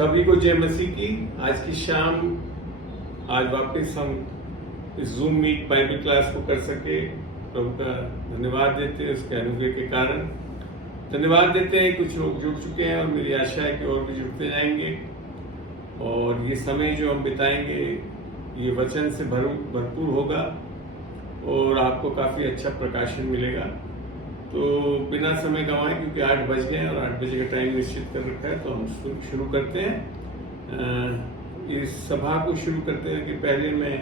सभी को जय मसीह की। आज की शाम आज वापस हम इस जूम मीट बाइबल क्लास को कर सके। प्रभु का धन्यवाद देते हैं उसके अनुग्रह के कारण। धन्यवाद देते हैं कुछ लोग जुड़ चुके हैं और मेरी आशा है कि और भी जुड़ते जाएंगे और ये समय जो हम बिताएंगे ये वचन से भरपूर होगा और आपको काफ़ी अच्छा प्रकाशन मिलेगा। तो बिना समय गंवाए, क्योंकि 8 बज गए और 8 बजे का टाइम निश्चित कर रखा है, तो हम शुरू करते हैं। इस सभा को शुरू करते हैं कि पहले मैं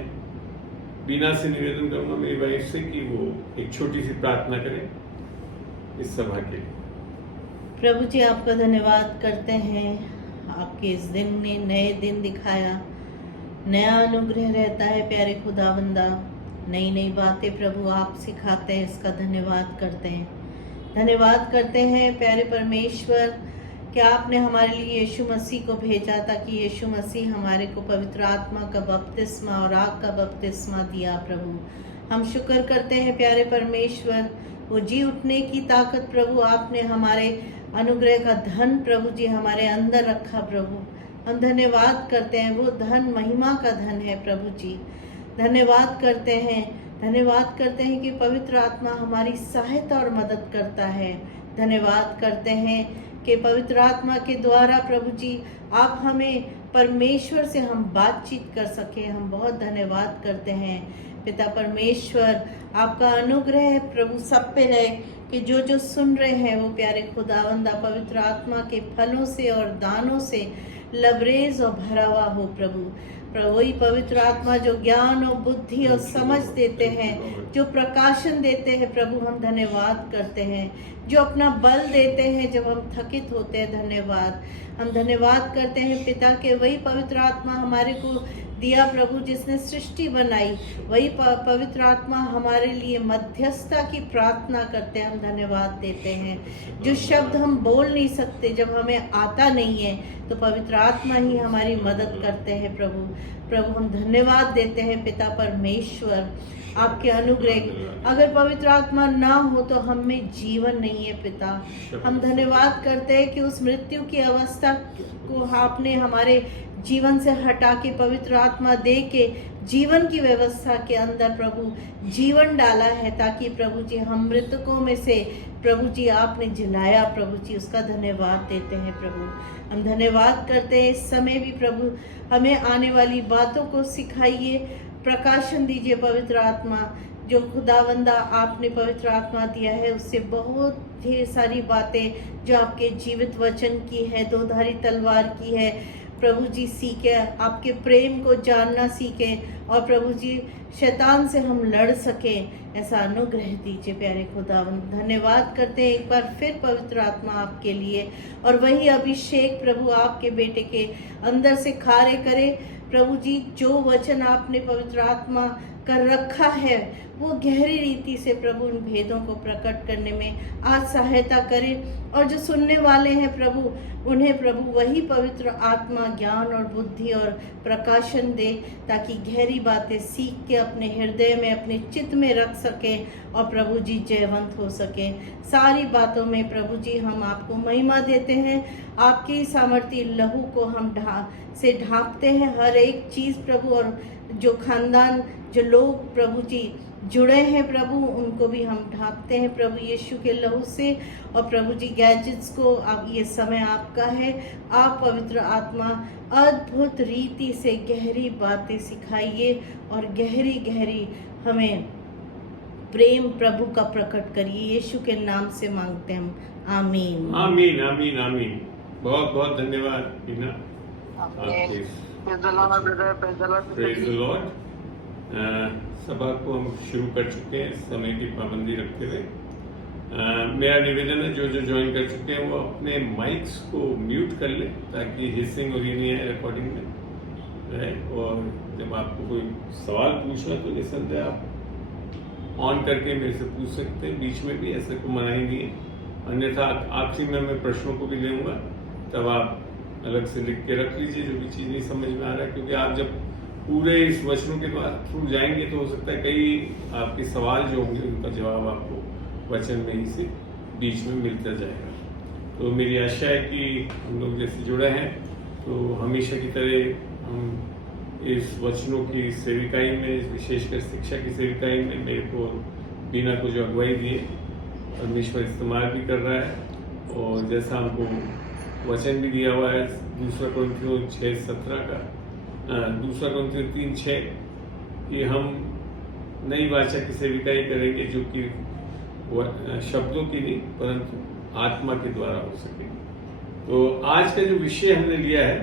बीना से निवेदन करूंगा मेरी वाइफ से कि वो एक छोटी सी प्रार्थना करें इस सभा के लिए। प्रभु जी, आपका धन्यवाद करते हैं। आपके इस दिन ने नए दिन दिखाया, नया अनुग्रह रहता है प्यारे खुदावंदा। नई नई बातें प्रभु आप सिखाते हैं, इसका धन्यवाद करते हैं। धन्यवाद करते हैं प्यारे परमेश्वर कि आपने हमारे लिए यीशु मसीह को भेजा ताकि यीशु मसीह हमारे को पवित्र आत्मा का बपतिस्मा और आग का बपतिस्मा दिया। प्रभु हम शुक्र करते हैं प्यारे परमेश्वर, वो जी उठने की ताकत प्रभु आपने हमारे अनुग्रह का धन प्रभु जी हमारे अंदर रखा। प्रभु हम धन्यवाद करते हैं, वो धन महिमा का धन है प्रभु जी। धन्यवाद करते हैं कि पवित्र आत्मा हमारी सहायता और मदद करता है। धन्यवाद करते हैं कि पवित्र आत्मा के द्वारा प्रभु जी आप हमें परमेश्वर से हम बातचीत कर सके। हम बहुत धन्यवाद करते हैं पिता परमेश्वर, आपका अनुग्रह प्रभु सब पे रहे कि जो जो सुन रहे हैं वो प्यारे खुदावंदा पवित्र आत्मा के फलों से और दानों से लबरेज और भरा हुआ हो। प्रभु वही पवित्र आत्मा जो ज्ञान और बुद्धि और समझ देते हैं, जो प्रकाशन देते हैं प्रभु हम धन्यवाद करते हैं, जो अपना बल देते हैं जब हम थकित होते हैं। धन्यवाद हम धन्यवाद करते हैं पिता के वही पवित्र आत्मा हमारे को दिया प्रभु जिसने सृष्टि बनाई। वही पवित्र आत्मा हमारे लिए मध्यस्थता की प्रार्थना करते हैं। हम धन्यवाद देते हैं जो शब्द हम बोल नहीं सकते, जब हमें आता नहीं है तो पवित्र आत्मा ही हमारी मदद करते हैं। प्रभु हम धन्यवाद देते हैं पिता परमेश्वर आपके अनुग्रह। अगर पवित्र आत्मा ना हो तो हम में जीवन नहीं है पिता। हम धन्यवाद करते हैं कि उस मृत्यु की अवस्था को आपने हमारे जीवन से हटा के पवित्र आत्मा दे के जीवन की व्यवस्था के अंदर प्रभु जीवन डाला है, ताकि प्रभु जी हम मृतकों में से प्रभु जी आपने जिलाया। प्रभु जी उसका धन्यवाद देते हैं। प्रभु हम धन्यवाद करते हैं इस समय भी प्रभु हमें आने वाली बातों को सिखाइए, प्रकाशन दीजिए पवित्र आत्मा। जो खुदावंदा आपने पवित्र आत्मा दिया है उससे बहुत ढेर सारी बातें जो आपके जीवित वचन की है, दो धारी तलवार की है प्रभु जी सीखे, आपके प्रेम को जानना सीखें और प्रभु जी शैतान से हम लड़ सकें, ऐसा अनुग्रह दीजिए प्यारे खुदावंद। धन्यवाद करते हैं एक बार फिर पवित्र आत्मा आपके लिए, और वही अभिषेक प्रभु आपके बेटे के अंदर से कार्य करे प्रभु जी। जो वचन आपने पवित्र आत्मा कर रखा है वो गहरी रीति से प्रभु उन भेदों को प्रकट करने में आज सहायता करें, और जो सुनने वाले हैं प्रभु उन्हें प्रभु वही पवित्र आत्मा ज्ञान और बुद्धि और प्रकाशन दे, ताकि गहरी बातें सीख के अपने हृदय में अपने चित्त में रख सकें और प्रभु जी जयवंत हो सकें। सारी बातों में प्रभु जी हम आपको महिमा देते हैं। आपके सामर्थ्य लहू को हम ढांपते हैं हर एक चीज़ प्रभु, और जो खानदान जो लोग प्रभु जी जुड़े हैं प्रभु उनको भी हम ढांपते हैं प्रभु यीशु के लहू से। और प्रभु जी गैजेट्स को अब ये समय आपका है, आप पवित्र आत्मा अद्भुत रीति से गहरी बातें सिखाइए और गहरी गहरी हमें प्रेम प्रभु का प्रकट करिए। यीशु के नाम से मांगते हम, आमीन आमीन आमीन आमीन। बहुत बहुत धन्यवाद टीना। Praise the Lord. सभा को हम शुरू कर चुके हैं समय की पाबंदी रखते हुए। मेरा निवेदन है जो जो ज्वाइन कर चुके हैं वो अपने माइक्स को म्यूट कर लें ताकि हिस्सिंग हो रही नहीं है रिकॉर्डिंग में। और जब आपको कोई सवाल पूछना तो निसंदेह आप ऑन करके मेरे से पूछ सकते हैं, बीच में भी ऐसे को मनाही नहीं है। अन्यथा आखिरी में मैं प्रश्नों को भी लेऊंगा, तब आप अलग से लिख के रख लीजिए जो भी चीज़ नहीं समझ में आ रहा है, क्योंकि आप जब पूरे इस वचनों के बाद थ्रू जाएंगे तो हो सकता है कई आपके सवाल जो होंगे उनका जवाब आपको वचन में ही से बीच में मिलता जाएगा। तो मेरी आशा है कि हम लोग जैसे जुड़े हैं तो हमेशा की तरह हम इस वचनों की सेविकाई में, विशेषकर शिक्षा की सेविकाई में मेरे को बीना को जो अगुवाई दी है, परमेश्वर इस्तेमाल भी कर रहा है। और जैसा हमको वचन भी दिया हुआ है 2 कोरिन्थियों 6:17 का, 2 कोरिन्थियों 3:6 कि हम नई वाचा की सेविकाई करेंगे जो कि शब्दों की नहीं परंतु आत्मा के द्वारा हो सके। तो आज का जो विषय हमने लिया है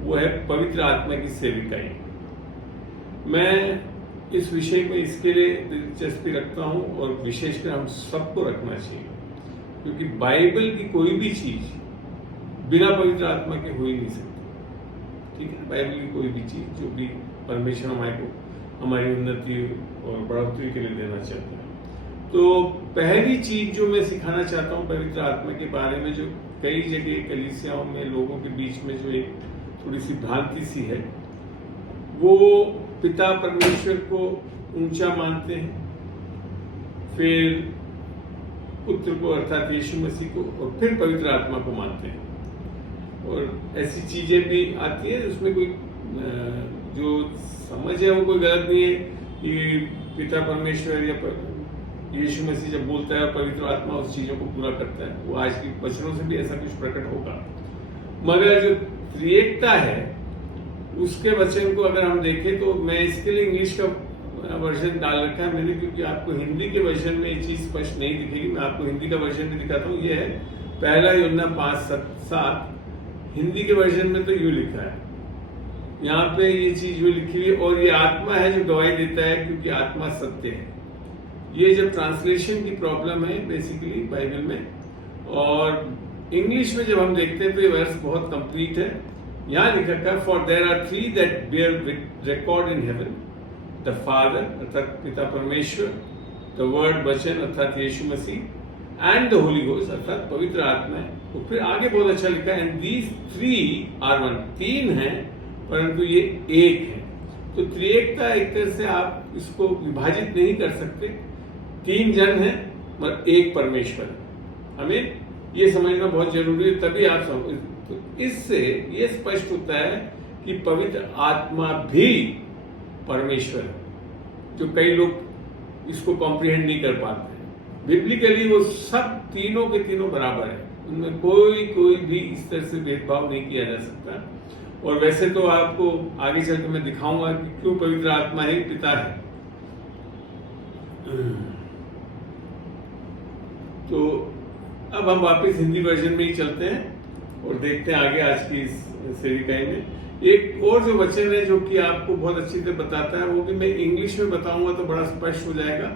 वो है पवित्र आत्मा की सेविकाई। मैं इस विषय में इसके लिए दिलचस्पी रखता हूं और विशेषकर हम सबको रखना चाहिए, क्योंकि बाइबल की कोई भी चीज बिना पवित्र आत्मा के हो ही नहीं सकती। ठीक है, बाइबल की कोई भी चीज जो भी परमेश्वर हमारे को हमारी उन्नति और बढ़ोतरी के लिए देना चाहता है। तो पहली चीज जो मैं सिखाना चाहता हूं पवित्र आत्मा के बारे में, जो कई जगह कलीसियाओं में लोगों के बीच में जो एक थोड़ी सी भ्रांति सी है, वो पिता परमेश्वर को ऊंचा मानते हैं, फिर पुत्र को अर्थात यीशु मसीह को, और फिर पवित्र आत्मा को मानते हैं। और ऐसी चीजें भी आती है उसमें कोई जो समझ है वो कोई गलत नहीं है कि पिता परमेश्वर या यीशु मसीह जब बोलता है पवित्र आत्मा उस चीजों को पूरा करता है, वो आज की वचनों से भी ऐसा कुछ प्रकट होगा। मगर जो त्रिएकता है उसके वचन को अगर हम देखें तो मैं इसके लिए इंग्लिश का वर्जन डाल रखा है मैंने, क्योंकि आपको हिंदी के वर्जन में ये चीज स्पष्ट नहीं दिखेगी। मैं आपको हिंदी का वर्जन भी दिखाता हूँ। ये है 1 यूहन्ना 5:7। हिंदी के वर्जन में तो यूं लिखा है, यहाँ पे ये चीज यूं लिखी हुई, और ये आत्मा है जो गवाही देता है क्योंकि आत्मा सत्य है। ये जब ट्रांसलेशन की प्रॉब्लम है बेसिकली बाइबल में, और इंग्लिश में जब हम देखते हैं तो ये वर्स बहुत कंप्लीट है। यहाँ लिखा है for there are 3 that bear record in heaven, the father अर्थात पिता परमेश्वर, द वर्ड वचन अर्थात Yeshu Masih, and the holy ghost अर्थात पवित्र आत्मा है। तो फिर आगे बहुत अच्छा लिखा है एंड दीज 3 आर वन, 3 है परंतु ये एक है। तो त्रिएकता एक तरह से आप इसको विभाजित नहीं कर सकते, 3 जन है मगर एक परमेश्वर। हमें ये समझना बहुत जरूरी है, तभी आप समझ। तो इससे ये स्पष्ट होता है कि पवित्र आत्मा भी परमेश्वर है, जो कई लोग इसको कॉम्प्रिहेंड नहीं कर पाते हैं। बिब्लिकली वो सब तीनों के तीनों बराबर है, उनमें कोई भी इस तरह से भेदभाव नहीं किया जा सकता। और वैसे तो आपको आगे चल के मैं दिखाऊंगा कि क्यों पवित्र आत्मा ही पिता है। तो अब हम वापस हिंदी वर्जन में ही चलते हैं और देखते हैं आगे आज की इस सेविकाई में। एक और जो वचन है जो कि आपको बहुत अच्छी तरह बताता है, वो भी मैं इंग्लिश में बताऊंगा तो बड़ा स्पष्ट हो जाएगा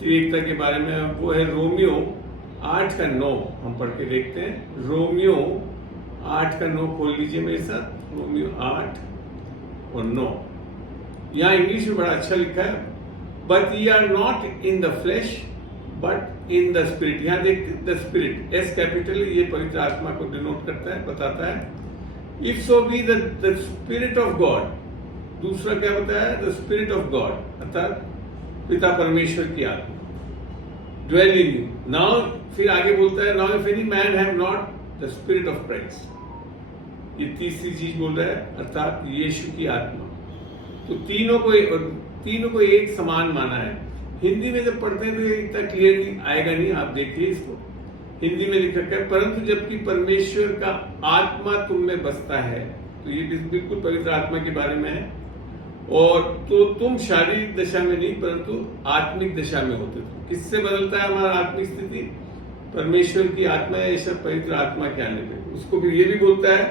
त्रिएकता के बारे में। वो है रोमियो 8:9। हम पढ़ के देखते हैं। रोमियो 8:9 खोल लीजिए मेरे साथ। रोमियो 8:9। यहाँ इंग्लिश में बड़ा अच्छा लिखा है, बट ये are not in the flesh but in the spirit. यहाँ देखते द स्पिरिट, एस कैपिटल, ये पवित्र आत्मा को डिनोट करता है, बताता है। If so be the spirit of God, दूसरा क्या बताया, द स्पिरिट ऑफ गॉड अर्थात पिता परमेश्वर की आत्मा, ड्वेल इन यू नाउ। फिर आगे बोलता है now if any man have not the spirit of Christ, ये तीसरी चीज बोल रहा है अर्थात यीशु की आत्मा। तो तीनों को एक समान माना है। हिंदी में जब पढ़ते हैं तो ये इतना क्लियर नहीं आएगा नहीं, आप देखिए इसको। हिंदी में लिखा है परंतु जबकि परमेश्वर का आत्मा तुम में बसता है, तो ये बिल्कुल पवित्र आत्मा के बारे में है। और तो तुम शारीरिक दशा में नहीं परंतु आत्मिक दशा में होते थे। किससे बदलता है हमारा आत्मिक स्थिति? परमेश्वर की आत्मा या ऐसा पवित्र आत्मा के आने पे। उसको फिर ये भी बोलता है,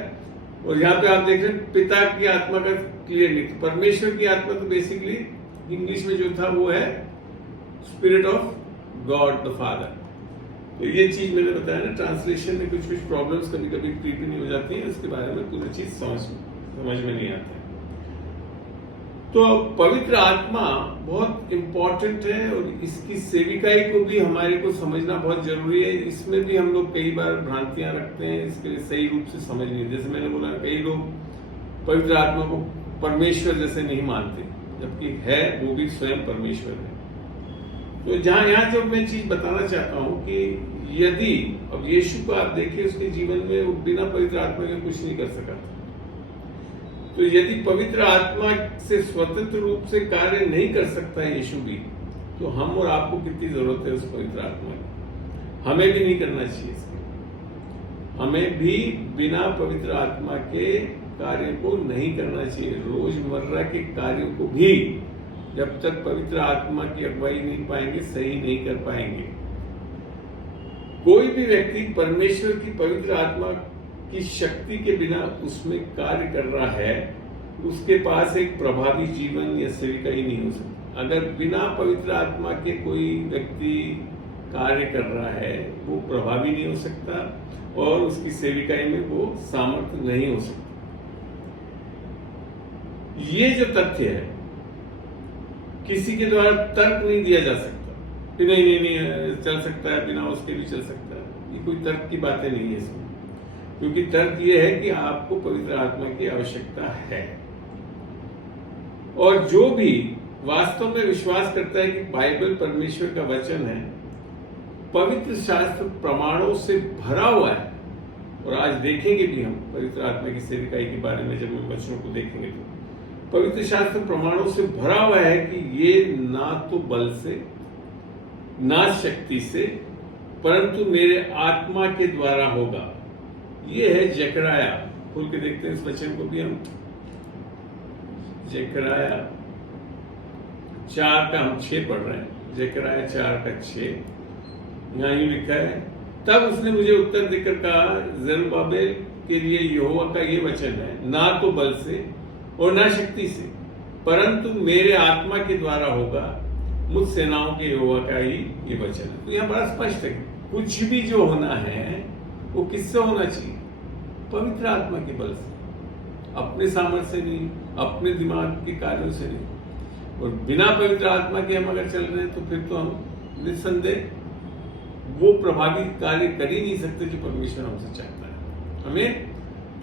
और यहाँ पे आप देख रहे हैं पिता की आत्मा का क्लियर नहीं। तो परमेश्वर की आत्मा तो बेसिकली इंग्लिश में जो था वो है spirit of God the father. तो ये चीज मैंने बताया ना, ट्रांसलेशन में कुछ प्रॉब्लम्स कभी कभी क्रीपी नहीं हो जाती है, उसके बारे में पूरी चीज समझ में नहीं आता है। तो पवित्र आत्मा बहुत इंपॉर्टेंट है और इसकी सेविकाई को भी हमारे को समझना बहुत जरूरी है। इसमें भी हम लोग कई बार भ्रांतियां रखते हैं, इसके लिए सही रूप से समझ नहीं। जैसे मैंने बोला, कई लोग पवित्र आत्मा को परमेश्वर जैसे नहीं मानते, जबकि है वो भी स्वयं परमेश्वर है। तो यहाँ जो मैं चीज बताना चाहता हूं कि यदि अब यीशु को आप देखिए, उसके जीवन में वो बिना पवित्र आत्मा के कुछ नहीं कर सका था। तो यदि पवित्र आत्मा से स्वतंत्र रूप से कार्य नहीं कर सकता है यीशु भी, तो हम और आपको कितनी जरूरत है उस पवित्र आत्मा की। हमें भी नहीं करना चाहिए इसके, हमें भी बिना पवित्र आत्मा के कार्य को नहीं करना चाहिए। रोजमर्रा के कार्यों को भी जब तक पवित्र आत्मा की अगुवाई नहीं पाएंगे, सही नहीं कर पाएंगे। कोई भी व्यक्ति परमेश्वर की पवित्र आत्मा की शक्ति के बिना उसमें कार्य कर रहा है, उसके पास एक प्रभावी जीवन या सेविका ही नहीं हो सकती। अगर बिना पवित्र आत्मा के कोई व्यक्ति कार्य कर रहा है, वो प्रभावी नहीं हो सकता और उसकी सेविकाई में वो सामर्थ्य नहीं हो सकता। ये जो तथ्य है, किसी के द्वारा तर्क नहीं दिया जा सकता कि नहीं चल सकता है, बिना उसके भी चल सकता है। ये कोई तर्क की बातें नहीं है इसमें, क्योंकि तर्क ये है कि आपको पवित्र आत्मा की आवश्यकता है। और जो भी वास्तव में विश्वास करता है कि बाइबल परमेश्वर का वचन है, पवित्र शास्त्र प्रमाणों से भरा हुआ है, और आज देखेंगे भी हम पवित्र आत्मा की सेविकाई के बारे में जब हम वचनों को देखेंगे तो पवित्र शास्त्र प्रमाणों से भरा हुआ है कि ये ना तो बल से ना शक्ति से परंतु मेरे आत्मा के द्वारा होगा। ये है जकराया, खोल के देखते हैं इस वचन को भी हम। जकराया 4 का हम 6 पढ़ रहे हैं। जकराया 4 का 6 यहाँ यूं लिखा है, तब उसने मुझे उत्तर देकर कहा, जरुब्बाबेल के लिए यहोवा का ये वचन है, ना तो बल से और ना शक्ति से परंतु मेरे आत्मा के द्वारा होगा, मुझ सेनाओं के यहोवा का ही ये वचन है। तो यहाँ बड़ा स्पष्ट है, कुछ भी जो होना है वो किससे होना चाहिए? पवित्र आत्मा के बल से, अपने सामर्थ्य से नहीं, अपने दिमाग के कार्यों से नहीं। और बिना पवित्र आत्मा के हम अगर चल रहे हैं तो फिर तो हम निस्संदेह वो प्रभावी कार्य कर ही नहीं सकते जो परमेश्वर हमसे चाहता है। हमें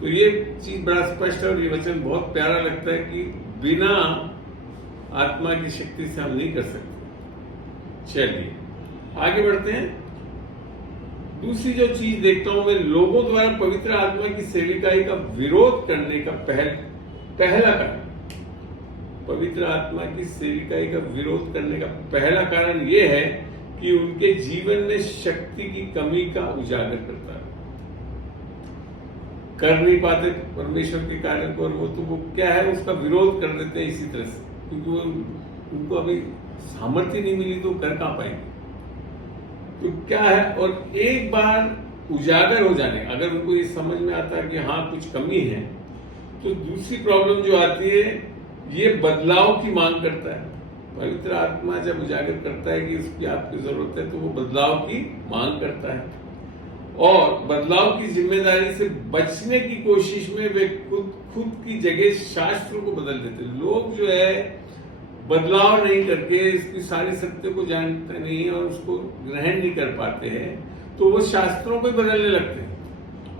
तो ये चीज बड़ा स्पष्ट है और ये वचन बहुत प्यारा लगता है कि बिना आत्मा की शक्ति से हम नहीं कर सकते। चलिए आगे बढ़ते हैं। दूसरी जो चीज देखता हूं मैं, लोगों द्वारा पवित्र आत्मा की सेविकाई का विरोध करने का पहला कारण, पवित्र आत्मा की सेविकाई का विरोध करने का पहला कारण यह है कि उनके जीवन में शक्ति की कमी का उजागर करता है। कर नहीं पाते परमेश्वर के कार्य को, और वो क्या है, उसका विरोध कर देते हैं इसी तरह से, क्योंकि वो उनको अभी सामर्थ्य नहीं मिली तो कर कहां पाएंगे। तो क्या है, और एक बार उजागर हो जाने, अगर उनको ये समझ में आता है कि हाँ कुछ कमी है, तो दूसरी प्रॉब्लम जो आती है ये बदलाव की मांग करता है। पवित्र आत्मा जब उजागर करता है कि उसकी आपकी जरूरत है तो वो बदलाव की मांग करता है, और बदलाव की जिम्मेदारी से बचने की कोशिश में वे खुद की जगह शास्त्रों को बदल देते हैं। लोग जो है बदलाव नहीं करके इसकी सारी सत्य को जानते नहीं और उसको ग्रहण नहीं कर पाते हैं, तो वो शास्त्रों को बदलने लगते हैं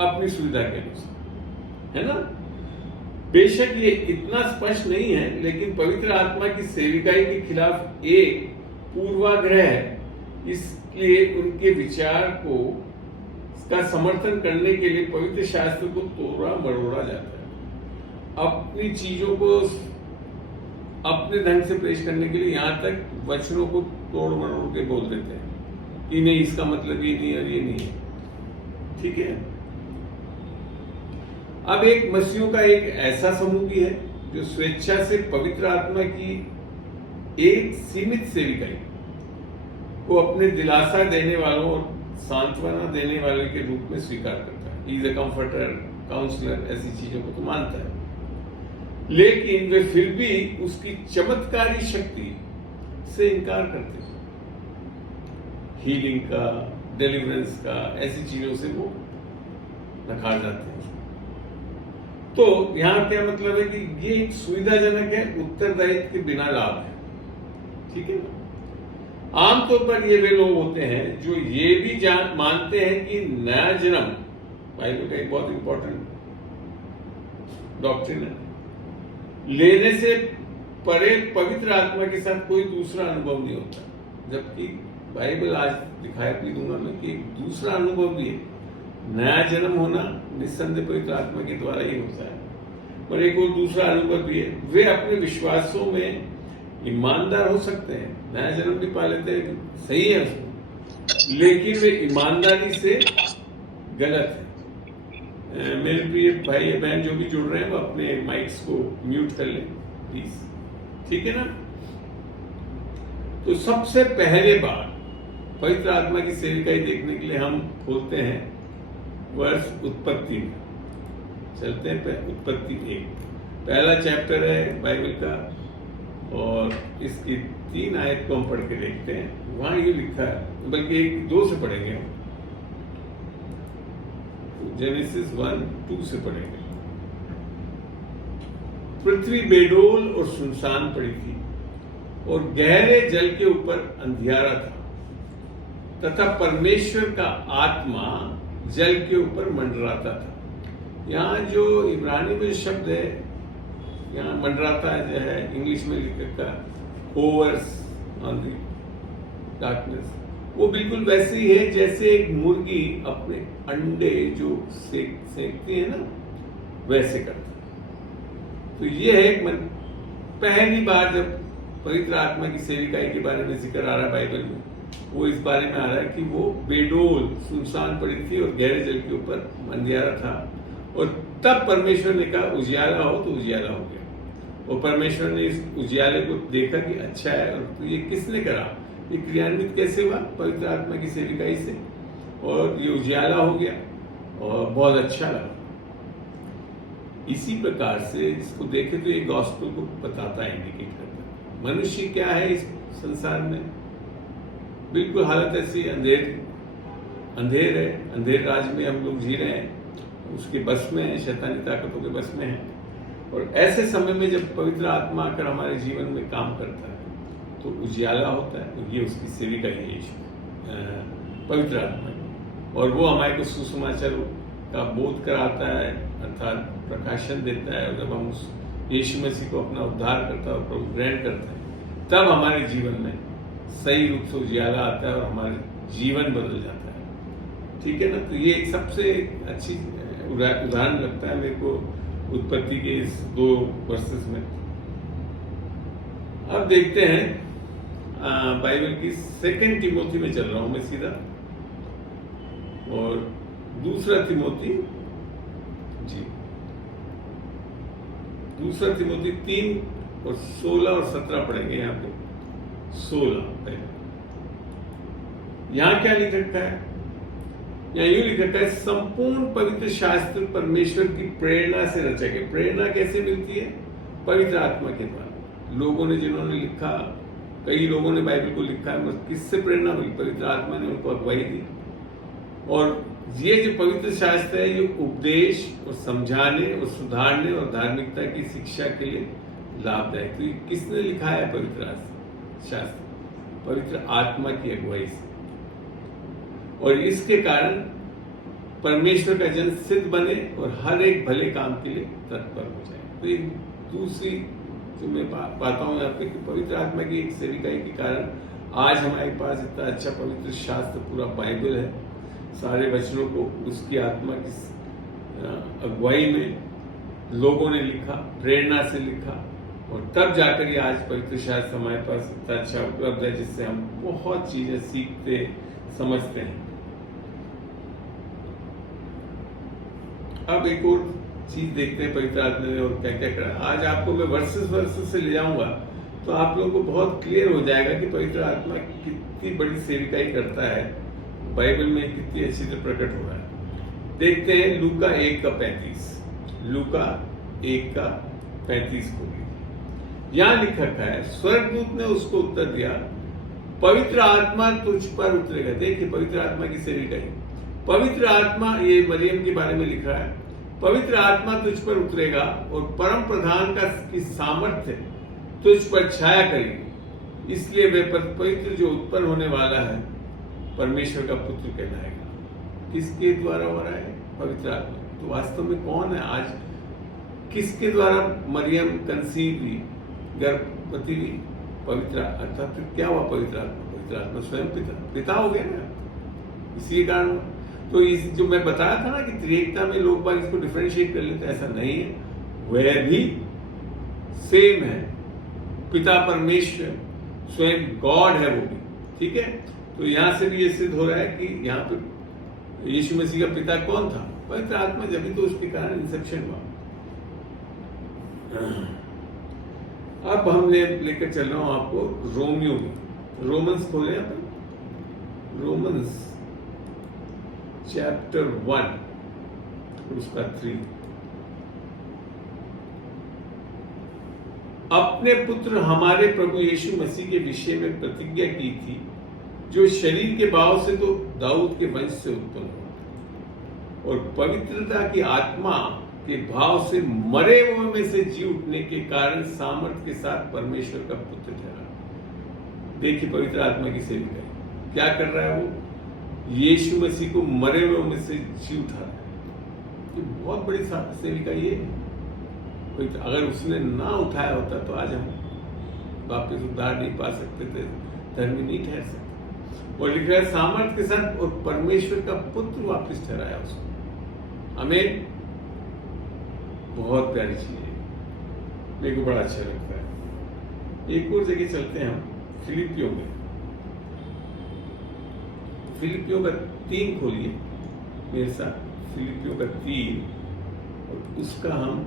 अपनी सुविधा के अनुसार, है ना। बेशक ये इतना स्पष्ट नहीं है, लेकिन पवित्र आत्मा की सेविकाई के खिलाफ एक पूर्वाग्रह है, इसलिए उनके विचार को का समर्थन करने के लिए पवित्र शास्त्र को तोड़ा मरोड़ा जाता है। अपनी चीजों को अपने ढंग से पेश करने के लिए यहां तक वचनों को तोड़ मरोड़ के बोल देते हैं कि नहीं, इसका मतलब ये नहीं और ये नहीं है। ठीक है। अब एक मसीहों का एक ऐसा समूह भी है जो स्वेच्छा से पवित्र आत्मा की एक सीमित सेविकाई को अपने दिलासा देने वालों और सांत्वना देने वाले के रूप में स्वीकार करता है। इज ए कंफर्टर, काउंसलर, ऐसी चीजों को तो मानता है, लेकिन वे फिर भी उसकी चमत्कारी शक्ति से इनकार करते हैं। हीलिंग का, डिलीवरेंस का, ऐसी चीजों से वो नकार जाते हैं। तो यहां क्या मतलब है कि ये एक सुविधाजनक है, उत्तरदायित्व के बिना लाभ है। ठीक है ना। आमतौर पर ये वे लोग होते हैं जो ये भी मानते हैं कि नया जन्म बाइबल का एक बहुत इंपॉर्टेंट डॉक्ट्रिन है, लेने से परे पवित्र आत्मा के साथ कोई दूसरा अनुभव नहीं होता। जबकि बाइबल आज दिखाई भी दूंगा मैं कि एक दूसरा अनुभव भी है। नया जन्म होना निस्संदेह पवित्र आत्मा के द्वारा ही होता है, पर एक और दूसरा अनुभव भी है। वे अपने विश्वासों में ईमानदार हो सकते हैं, नया जन्म भी पा लेते हैं, सही है उसमें, लेकिन वे ईमानदारी से गलत है। मेरे प्रिय भाई या बहन जो भी जुड़ रहे हैं वो अपने माइक्स को म्यूट कर लें प्लीज, ठीक है ना। तो सबसे पहले बार पवित्र आत्मा की सेविकाई देखने के लिए हम खोलते हैं वर्ष उत्पत्ति में, चलते हैं उत्पत्ति 1, पहला चैप्टर है बाइबल का, और इसकी 3 आयत को हम पढ़ के देखते हैं। वहां ये लिखा है, बल्कि 1-2 से पढ़ेंगे हम, जेनेसिस 1-2 से पढ़ेंगे। पृथ्वी बेडोल और सुनसान पड़ी थी और गहरे जल के ऊपर अंधियारा था, तथा परमेश्वर का आत्मा जल के ऊपर मंडराता था। यहाँ जो इब्रानी में शब्द है, यहाँ मंडराता जो है, इंग्लिश में लिखा होवर्स ऑन द डार्कनेस, वो बिल्कुल वैसे ही है जैसे एक मुर्गी अपने अंडे जो सेकती है ना, वैसे करता है। तो ये है पहली बार जब पवित्र आत्मा की सेविकाई के बारे में जिक्र आ रहा है बाइबल में, वो इस बारे में आ रहा है कि वो बेडोल सुनसान पड़ी थी और गहरे जल के ऊपर अंधियारा था, और तब परमेश्वर ने कहा उजियाला हो, तो उजियाला हो गया। और परमेश्वर ने इस उजियाले को देखा कि अच्छा है, और तो ये किसने करा, ये क्रियान्वित कैसे हुआ, पवित्र आत्मा की सेविकाई से, और ये उजियाला हो गया और बहुत अच्छा लगा। इसी प्रकार से इसको देखें तो ये गॉस्पेल को बताता है, इंडिकेट करता है मनुष्य क्या है इस संसार में। बिल्कुल हालत ऐसी अंधेर है, अंधेर राज में हम लोग जी रहे हैं, उसके बस में है, शैतानी ताकतों के बस में है। और ऐसे समय में जब पवित्र आत्मा आकर हमारे जीवन में काम करता है तो उजियाला होता है, तो ये उसकी सेविका है यीशु पवित्र आत्मा, और वो हमारे को सुसमाचार का बोध कराता है, अर्थात प्रकाशन देता है। और जब हम उस यीशु मसीह को अपना उद्धार करता है और प्रभु ग्रहण करता है, तब हमारे जीवन में सही रूप से उजियाला आता है और हमारे जीवन बदल जाता है, ठीक है ना। तो ये एक सबसे अच्छी उदाहरण लगता है मेरे को उत्पत्ति के इस 2 वर्सेस में। अब देखते हैं बाइबल की 2 तिमोथी में चल रहा हूं मैं सीधा, और 2 तिमोथी 3 और 16 और 17 पढ़ेंगे। यहाँ पे 16 पहले, यहाँ क्या लिख रखा है, यहाँ यूं लिख रखा है, संपूर्ण पवित्र शास्त्र परमेश्वर की प्रेरणा से रचा गया। प्रेरणा कैसे मिलती है, पवित्र आत्मा के द्वारा। लोगों ने जिन्होंने लिखा, कई लोगों ने बाइबल को लिखा है, मतलब किससे प्रेरणा मिली, पवित्र आत्मा ने उनको अगुवाई दी। और ये जो पवित्र शास्त्र है, ये उपदेश और समझाने और सुधारने और धार्मिकता की शिक्षा के लिए लाभदायक। तो ये किसने लिखा है पवित्र शास्त्र, पवित्र आत्मा की अगुवाई से, और इसके कारण परमेश्वर का जन सिद्ध बने और हर एक भले काम के लिए तत्पर हो जाए। तो एक दूसरी जो मैं पाता हूँ यहाँ पे कि पवित्र आत्मा की एक सेविकाई के कारण आज हमारे पास इतना अच्छा पवित्र शास्त्र पूरा बाइबल है, सारे वचनों को उसकी आत्मा की अगुवाई में लोगों ने लिखा, प्रेरणा से लिखा, और तब जाकर ये आज पवित्र शास्त्र हमारे पास इतना अच्छा उपलब्ध है जिससे हम बहुत चीजें सीखते समझते हैं। अब एक और चीज देखते हैं पवित्र आत्मा ने और क्या क्या करा। आज आपको मैं वर्सेस से ले जाऊंगा तो आप लोगों को बहुत क्लियर हो जाएगा कि पवित्र आत्मा कितनी बड़ी सेविकाई करता है, बाइबल में कितनी अच्छी तरह प्रकट हो रहा है। देखते हैं लूका 1:35, लूका 1:35 को यहां लिखा है, स्वर्गदूत ने उसको उत्तर दिया, पवित्र आत्मा तुझ पर उतरेगा। देखिए पवित्र आत्मा की सेविकाई, पवित्र आत्मा, ये मरियम के बारे में लिख रहा है, पवित्र आत्मा तुझ पर उतरेगा और परम प्रधान की सामर्थ्य तुझ पर छाया करेगी, इसलिए वह पवित्र जो उत्पन्न होने वाला है परमेश्वर का पुत्र कहलाएगा। किसके द्वारा हो रहा है, पवित्र आत्मा। तो वास्तव में कौन है आज, किसके द्वारा मरियम कंसीव हुई, गर्भवती हुई, पवित्र, अर्थात क्या हुआ पवित्र आत्मा। पवित्र आत्मा स्वयं पिता हो गया ना, इसी कारण। तो इस जो मैं बताया था ना कि त्रिएकता में लोग बाग इसको डिफरेंशिएट कर लेते, ऐसा नहीं है, वह भी सेम है। पिता परमेश्वर स्वयं गॉड है वो भी, ठीक है। तो यहां से भी ये सिद्ध हो रहा है कि यहाँ पे यीशु मसीह का पिता कौन था? पवित्र आत्मा, जब भी तो उसके कारण इंसेप्शन हुआ। अब हमने लेकर चल रहा हूं आपको रोमियो में। रोमन्स खोले अपन, रोमन्स चैप्टर 1 उसका 3। अपने पुत्र हमारे प्रभु यीशु मसीह के विषय में प्रतिज्ञा की थी, जो शरीर के भाव से तो दाऊद के वंश से उत्पन्न हुआ और पवित्रता की आत्मा के भाव से मरे हुए में से जी उठने के कारण सामर्थ्य के साथ परमेश्वर का पुत्र ठहरा। देखिए पवित्र आत्मा की सेविका क्या कर रहा है, वो यीशु मसीह को मरे हुए में से जी उठा रहा है। ये बहुत बड़ी सेविका ये है। अगर उसने ना उठाया होता तो आज हम वापिस उद्धार नहीं पा सकते थे, धर्मी नहीं ठहर सकते। और लिख रहा है सामर्थ्य के साथ और परमेश्वर का पुत्र वापिस ठहराया उसको। हमें बहुत प्यारी चीज है, मेरे को बड़ा अच्छा लगता है। एक और जगह चलते हैं हम, फिलिपियों में। फिलिपियों का 3 खोलिए मेरे साथ, फिलिपियों का 3 और उसका हम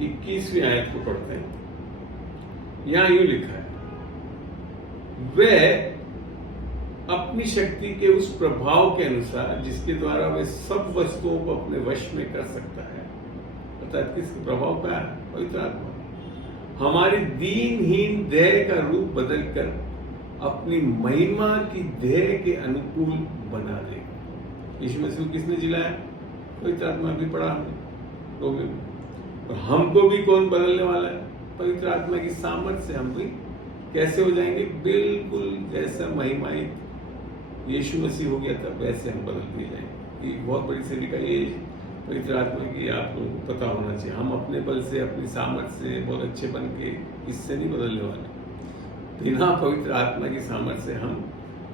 21वीं आयत को पढ़ते हैं। यहां यूं लिखा है, वह अपनी शक्ति के उस प्रभाव के अनुसार जिसके द्वारा वह सब वस्तुओं को अपने वश में कर सकता है, अर्थात किसके प्रभाव का? पवित्र आत्मा। हमारी दीनहीन देह का रूप बदलकर अपनी महिमा की देह के अनुकूल बना देगा। यीशु मसीह को किसने जिलाया? पवित्र आत्मा। भी पढ़ा हमने रोमियो में। तो हमको भी कौन बदलने वाला है? पवित्र आत्मा की सामर्थ्य से हम भी कैसे हो जाएंगे? बिल्कुल जैसा महिमायित यीशु मसीह हो गया था वैसे हम बदल दिए जाएंगे। ये बहुत बड़ी सेविका ये पवित्र आत्मा की, आप लोगों को पता होना चाहिए। हम अपने बल से, अपनी सामर्थ्य से बहुत अच्छे बन के इससे नहीं बदलने वाले। बिना पवित्र आत्मा की सामर्थ्य से हम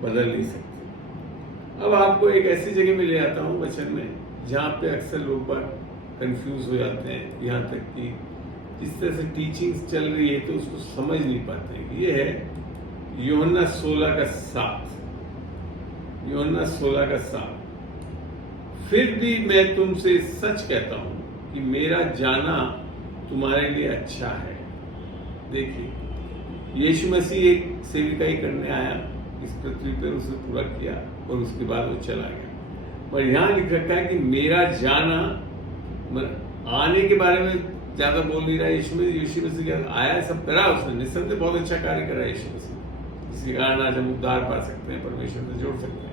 बदल नहीं सकते। अब आपको एक ऐसी जगह में ले आता हूँ वचन में जहाँ पे अक्सर लोग बात कंफ्यूज हो जाते हैं, यहाँ तक कि जिस तरह से टीचिंग्स चल रही है तो उसको समझ नहीं पाते हैं। ये है यूहन्ना 16 का 7। यूहन्ना 16 का 7। फिर भी मैं तुमसे सच कहता हूं कि मेरा जाना तुम्हारे लिए अच्छा है। देखिए यीशु मसीह एक सेविकाई करने आया इस पृथ्वी पर, उसने पूरा किया और उसके बाद वो चला गया। और यहां लिख रखा है कि मेरा जाना, आने के बारे में ज्यादा बोल नहीं रहा यीशु मसीह क्या आया, सब करा उसने, निस्संदेह बहुत अच्छा कार्य करा यीशु मसीह। इसी कारण आज हम उद्धार पा सकते हैं, परमेश्वर से जोड़ सकते हैं।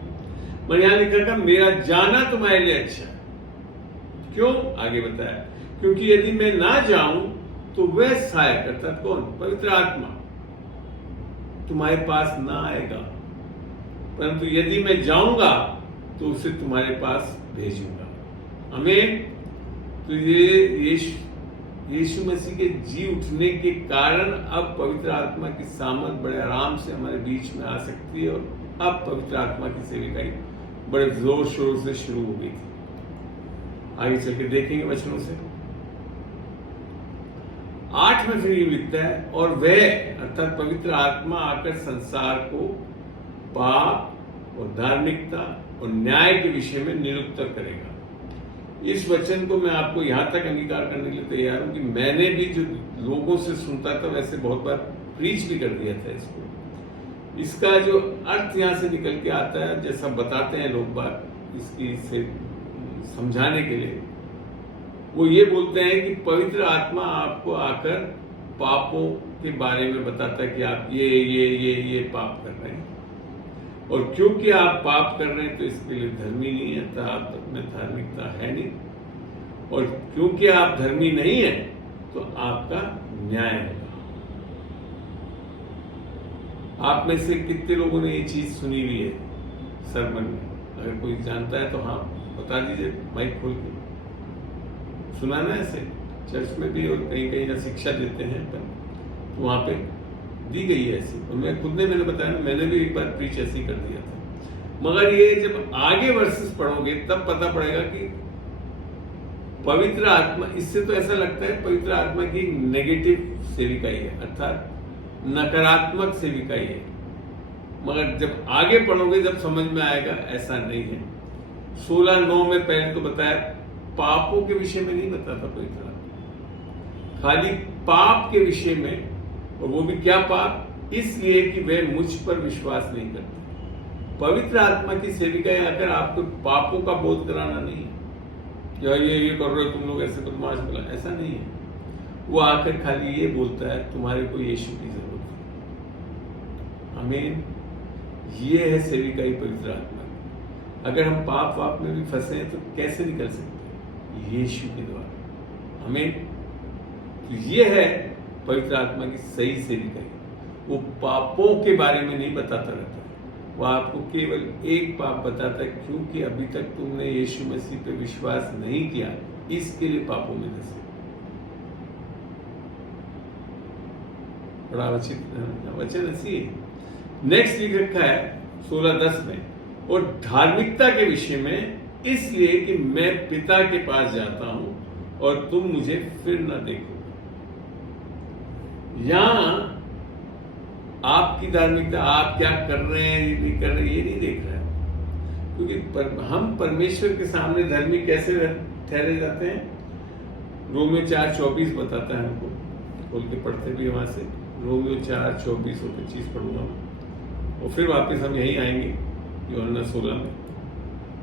पर यहां लिखा था मेरा जाना तुम्हारे लिए अच्छा है। क्यों? आगे बताया, क्योंकि यदि मैं ना जाऊं तो वह सहायक, अर्थात कौन? पवित्र आत्मा तुम्हारे पास ना आएगा, परंतु यदि मैं जाऊंगा तो उसे तुम्हारे पास भेजूंगा। हमें तो ये यीशु मसीह के जी उठने के कारण अब पवित्र आत्मा की सामर्थ बड़े आराम से हमारे बीच में आ सकती है। और अब पवित्र आत्मा की सेविकाई बड़े जोर शोर से शुरू हो गई थी। आगे चल के देखेंगे वचनों से। 8 में फिर ये लिखता है, और वह अर्थात पवित्र आत्मा आकर संसार को पाप और धार्मिकता और न्याय के विषय में निरुत्तर करेगा। इस वचन को मैं आपको यहां तक अंगीकार करने के लिए तैयार हूं कि मैंने भी जो लोगों से सुनता था वैसे बहुत बार प्रीच भी कर दिया था इसको। इसका जो अर्थ यहां से निकल के आता है, जैसा बताते हैं लोग बात इसकी से समझाने के लिए, वो ये बोलते हैं कि पवित्र आत्मा आपको आकर पापों के बारे में बताता है कि आप ये पाप कर रहे हैं, और क्योंकि आप पाप कर रहे हैं तो इसके लिए धर्मी नहीं है, तो आप में धार्मिकता है नहीं, और क्योंकि आप धर्मी नहीं है तो आपका न्याय होगा। आप में से कितने लोगों ने ये चीज सुनी हुई है सरमन में? अगर कोई जानता है तो हाँ बता दीजिए, माइक खोल के। सुना ना ऐसे चर्च में भी और कहीं कहीं शिक्षा देते हैं तो वहां पे दी गई है ऐसी, और मैं खुद ने मैंने बताया, मैंने भी एक बार प्रीच ऐसी कर दिया था। मगर ये जब आगे वर्सेस पढ़ोगे तब पता पड़ेगा कि पवित्र आत्मा, इससे तो ऐसा लगता है पवित्र आत्मा की नेगेटिव सेविकाई है, अर्थात नकारात्मक सेविकाई है। मगर जब आगे पढ़ोगे जब समझ में आएगा ऐसा नहीं है। 16:9 में पहले तो बताया पापों के विषय में नहीं बताता पवित्र आत्मा, खाली पाप के विषय में, और वो भी क्या पाप, इसलिए कि वे मुझ पर विश्वास नहीं करते। पवित्र आत्मा की सेविकाएं आकर आपको पापों का बोध कराना नहीं है, या ये कर रहे हो तुम लोग ऐसे बदमाश बोला, ऐसा नहीं है। वो आकर खाली ये बोलता है तुम्हारे को यीशु की जरूरत है। आमीन। ये है सेविकाई पवित्र आत्मा की। अगर हम पाप वाप में भी फंसे हैं तो कैसे निकल सकते? यीशु के द्वारा। आमीन। तो ये है पवित्र आत्मा की सही सेविकाई। वो पापों के बारे में नहीं बताता रहता है, वो आपको केवल एक पाप बताता है, क्योंकि अभी तक तुमने यीशु मसीह पे विश्वास नहीं किया, इसके लिए पापों में फंसे। बड़ा वचन ऐसी है। नेक्स्ट लिख रखा है 16:10 में, और धार्मिकता के विषय में, इसलिए कि मैं पिता के पास जाता हूं और तुम मुझे फिर न देखो। यहां आपकी धार्मिकता, आप क्या कर रहे हैं ये नहीं कर रहे, ये नहीं देख रहा है। क्योंकि हम परमेश्वर के सामने धर्मी कैसे ठहरे जाते हैं? रोमियो 4:24 बताता है हमको, खोल के पढ़ते भी वहां से। रोमियो 4:24 और 25 पढ़ूंगा और फिर वापस हम यहीं आएंगे यूहन्ना 16 में।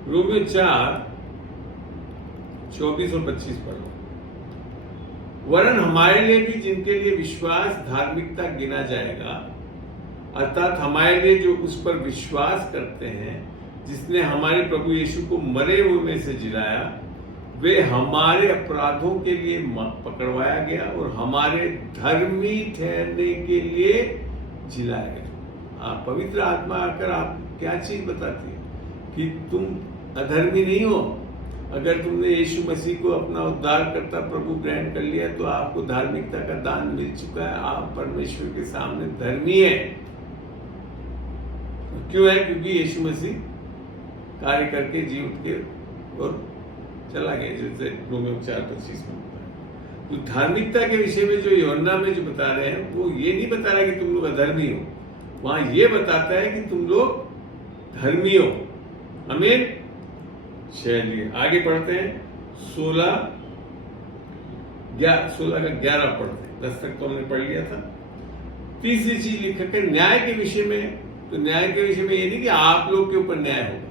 रोमियो 4:24 और 25 पढ़ो। वरन हमारे लिए भी जिनके लिए विश्वास धार्मिकता गिना जाएगा, अर्थात हमारे लिए जो उस पर विश्वास करते हैं, जिसने हमारे प्रभु यीशु को मरे हुए में से जिलाया, वे हमारे अपराधों के लिए पकड़वाया गया और हमारे धर्मी ठहरने के लिए जिलाया गया। पवित्र आत्मा आकर आप क्या चीज बताती है? कि तुम अधर्मी नहीं हो। अगर तुमने यीशु मसीह को अपना उद्धारकर्ता प्रभु ग्रहण कर लिया तो आपको धार्मिकता का दान मिल चुका है, आप परमेश्वर के सामने धर्मी है। क्यों है? क्योंकि यीशु मसीह कार्य करके जी उठ के और चला गया, जैसे रोमियो 4:25 में बताया। तो धार्मिकता के विषय में जो यूहन्ना में जो बता रहे हैं, वो ये नहीं बता रहा कि तुम लोग अधर्मी हो, वहां ये बताता है कि तुम लोग धर्मी हो। आमीन। चलिए आगे पढ़ते हैं। 16 का 11 पढ़ते हैं। 10 तक तो हमने पढ़ लिया था। तीसरी चीज लिखा है न्याय के विषय में। तो न्याय के विषय में ये नहीं कि आप लोग के ऊपर न्याय होगा,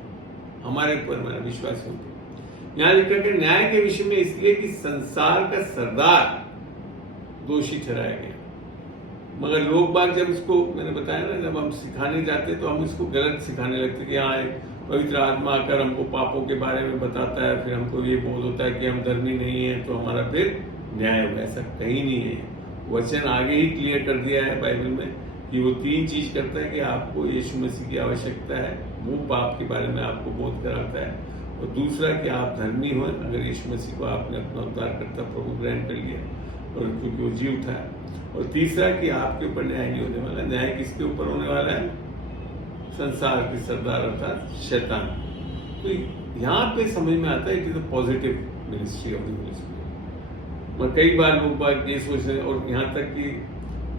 हमारे ऊपर हमारा विश्वास होगा। न्याय लिखा है न्याय के विषय में इसलिए कि संसार का सरदार दोषी ठहराया गया। मगर लोग बाग जब इसको, मैंने बताया ना, जब हम सिखाने जाते तो हम इसको गलत सिखाने लगते कि हाँ पवित्र आत्मा आकर हमको पापों के बारे में बताता है, फिर हमको ये बोध होता है कि हम धर्मी नहीं है तो हमारा फिर न्याय होगा। ऐसा कहीं नहीं है। वचन आगे ही क्लियर कर दिया है बाइबल में कि वो 3 चीज करता है कि आपको यीशु मसीह की आवश्यकता है, वो पाप के बारे में आपको बोध कराता है, और दूसरा कि आप धर्मी हो अगर यीशु मसीह को आपने अपना उद्धारकर्ता प्रभु ग्रहण कर लिया और क्योंकि वो जी उठा है, और तीसरा कि आपके ऊपर न्याय नहीं होने वाला। न्याय किसके ऊपर होने वाला है? संसार के सरदार अर्थात शैतान। तो यहाँ पे समझ में आता है it is a positive ministry of the Holi spirit. और कई बार लोग बात ये सोच रहे हैं, और यहाँ तक कि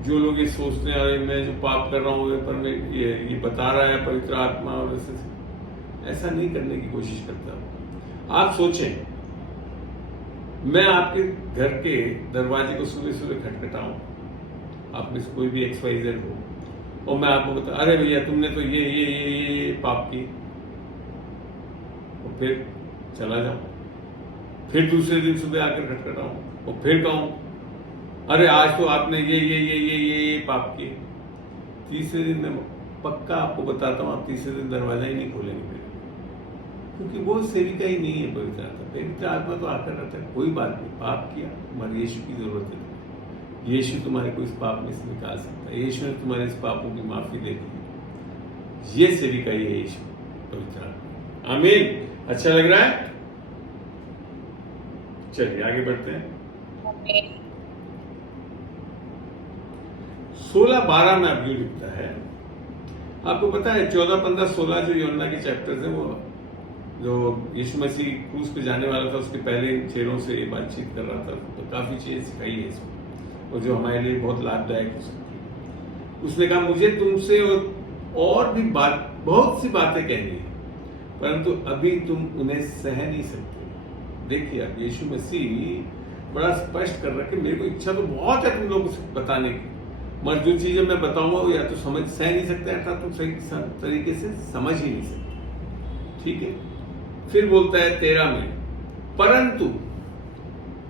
जो लोग ये सोचते हैं अरे मैं जो पाप कर रहा हूँ पर मैं ये बता रहा है पवित्र आत्मा, और ऐसा नहीं करने की कोशिश करता। आप सोचें, मैं आपके घर के दरवाजे को सुबह सुबह खटखटाऊं, आप में से कोई भी XYZ हो, और मैं आपको बता अरे भैया तुमने तो ये पाप की, और फिर चला जाऊं, फिर दूसरे दिन सुबह आकर खटखटाऊं और फिर कहूं अरे आज तो आपने ये पाप किए। तीसरे दिन मैं पक्का आपको बताता हूं, आप तीसरे दिन दरवाजा ही नहीं खोलेंगे फिर, क्योंकि वो सेविका ही नहीं है पवित्र आत्मा। पवित्र आत्मा तो आकर रहता है, कोई बात नहीं, पाप किया, तुम्हारे यीशु की जरूरत है, यीशु तुम्हारे को इस पाप में से निकाल सकता है, यीशु ने तुम्हारे इस पापों की माफी दे दी। ये सेविका ही है यीशु पवित्र आत्मा। आमीन। अच्छा लग रहा है? चलिए आगे बढ़ते हैं। 16-12 में अब यूं लिखता है, आपको पता है 14, 15, 16 जो यूहन्ना के चैप्टर्स हैं, वो जो यीशु मसीह क्रूस पे जाने वाला था उसके पहले इन चेलों से ये बातचीत कर रहा था, तो काफी चीजें सिखाई है इसमें और जो हमारे लिए बहुत लाभदायक हो सकती है। उसने कहा मुझे तुमसे और भी बहुत सी बातें कहनी है, परंतु अभी तुम उन्हें सह नहीं सकते। देखिए अब यीशु मसीह बड़ा स्पष्ट कर रहा है कि मेरे को इच्छा तो बहुत है तुम लोगों को बताने की, मगर जो चीजें मैं बताऊंगा वो या तो सह नहीं सकते, अर्थात तुम सही तरीके से समझ ही नहीं सकते। ठीक है, फिर बोलता है 13 में, परंतु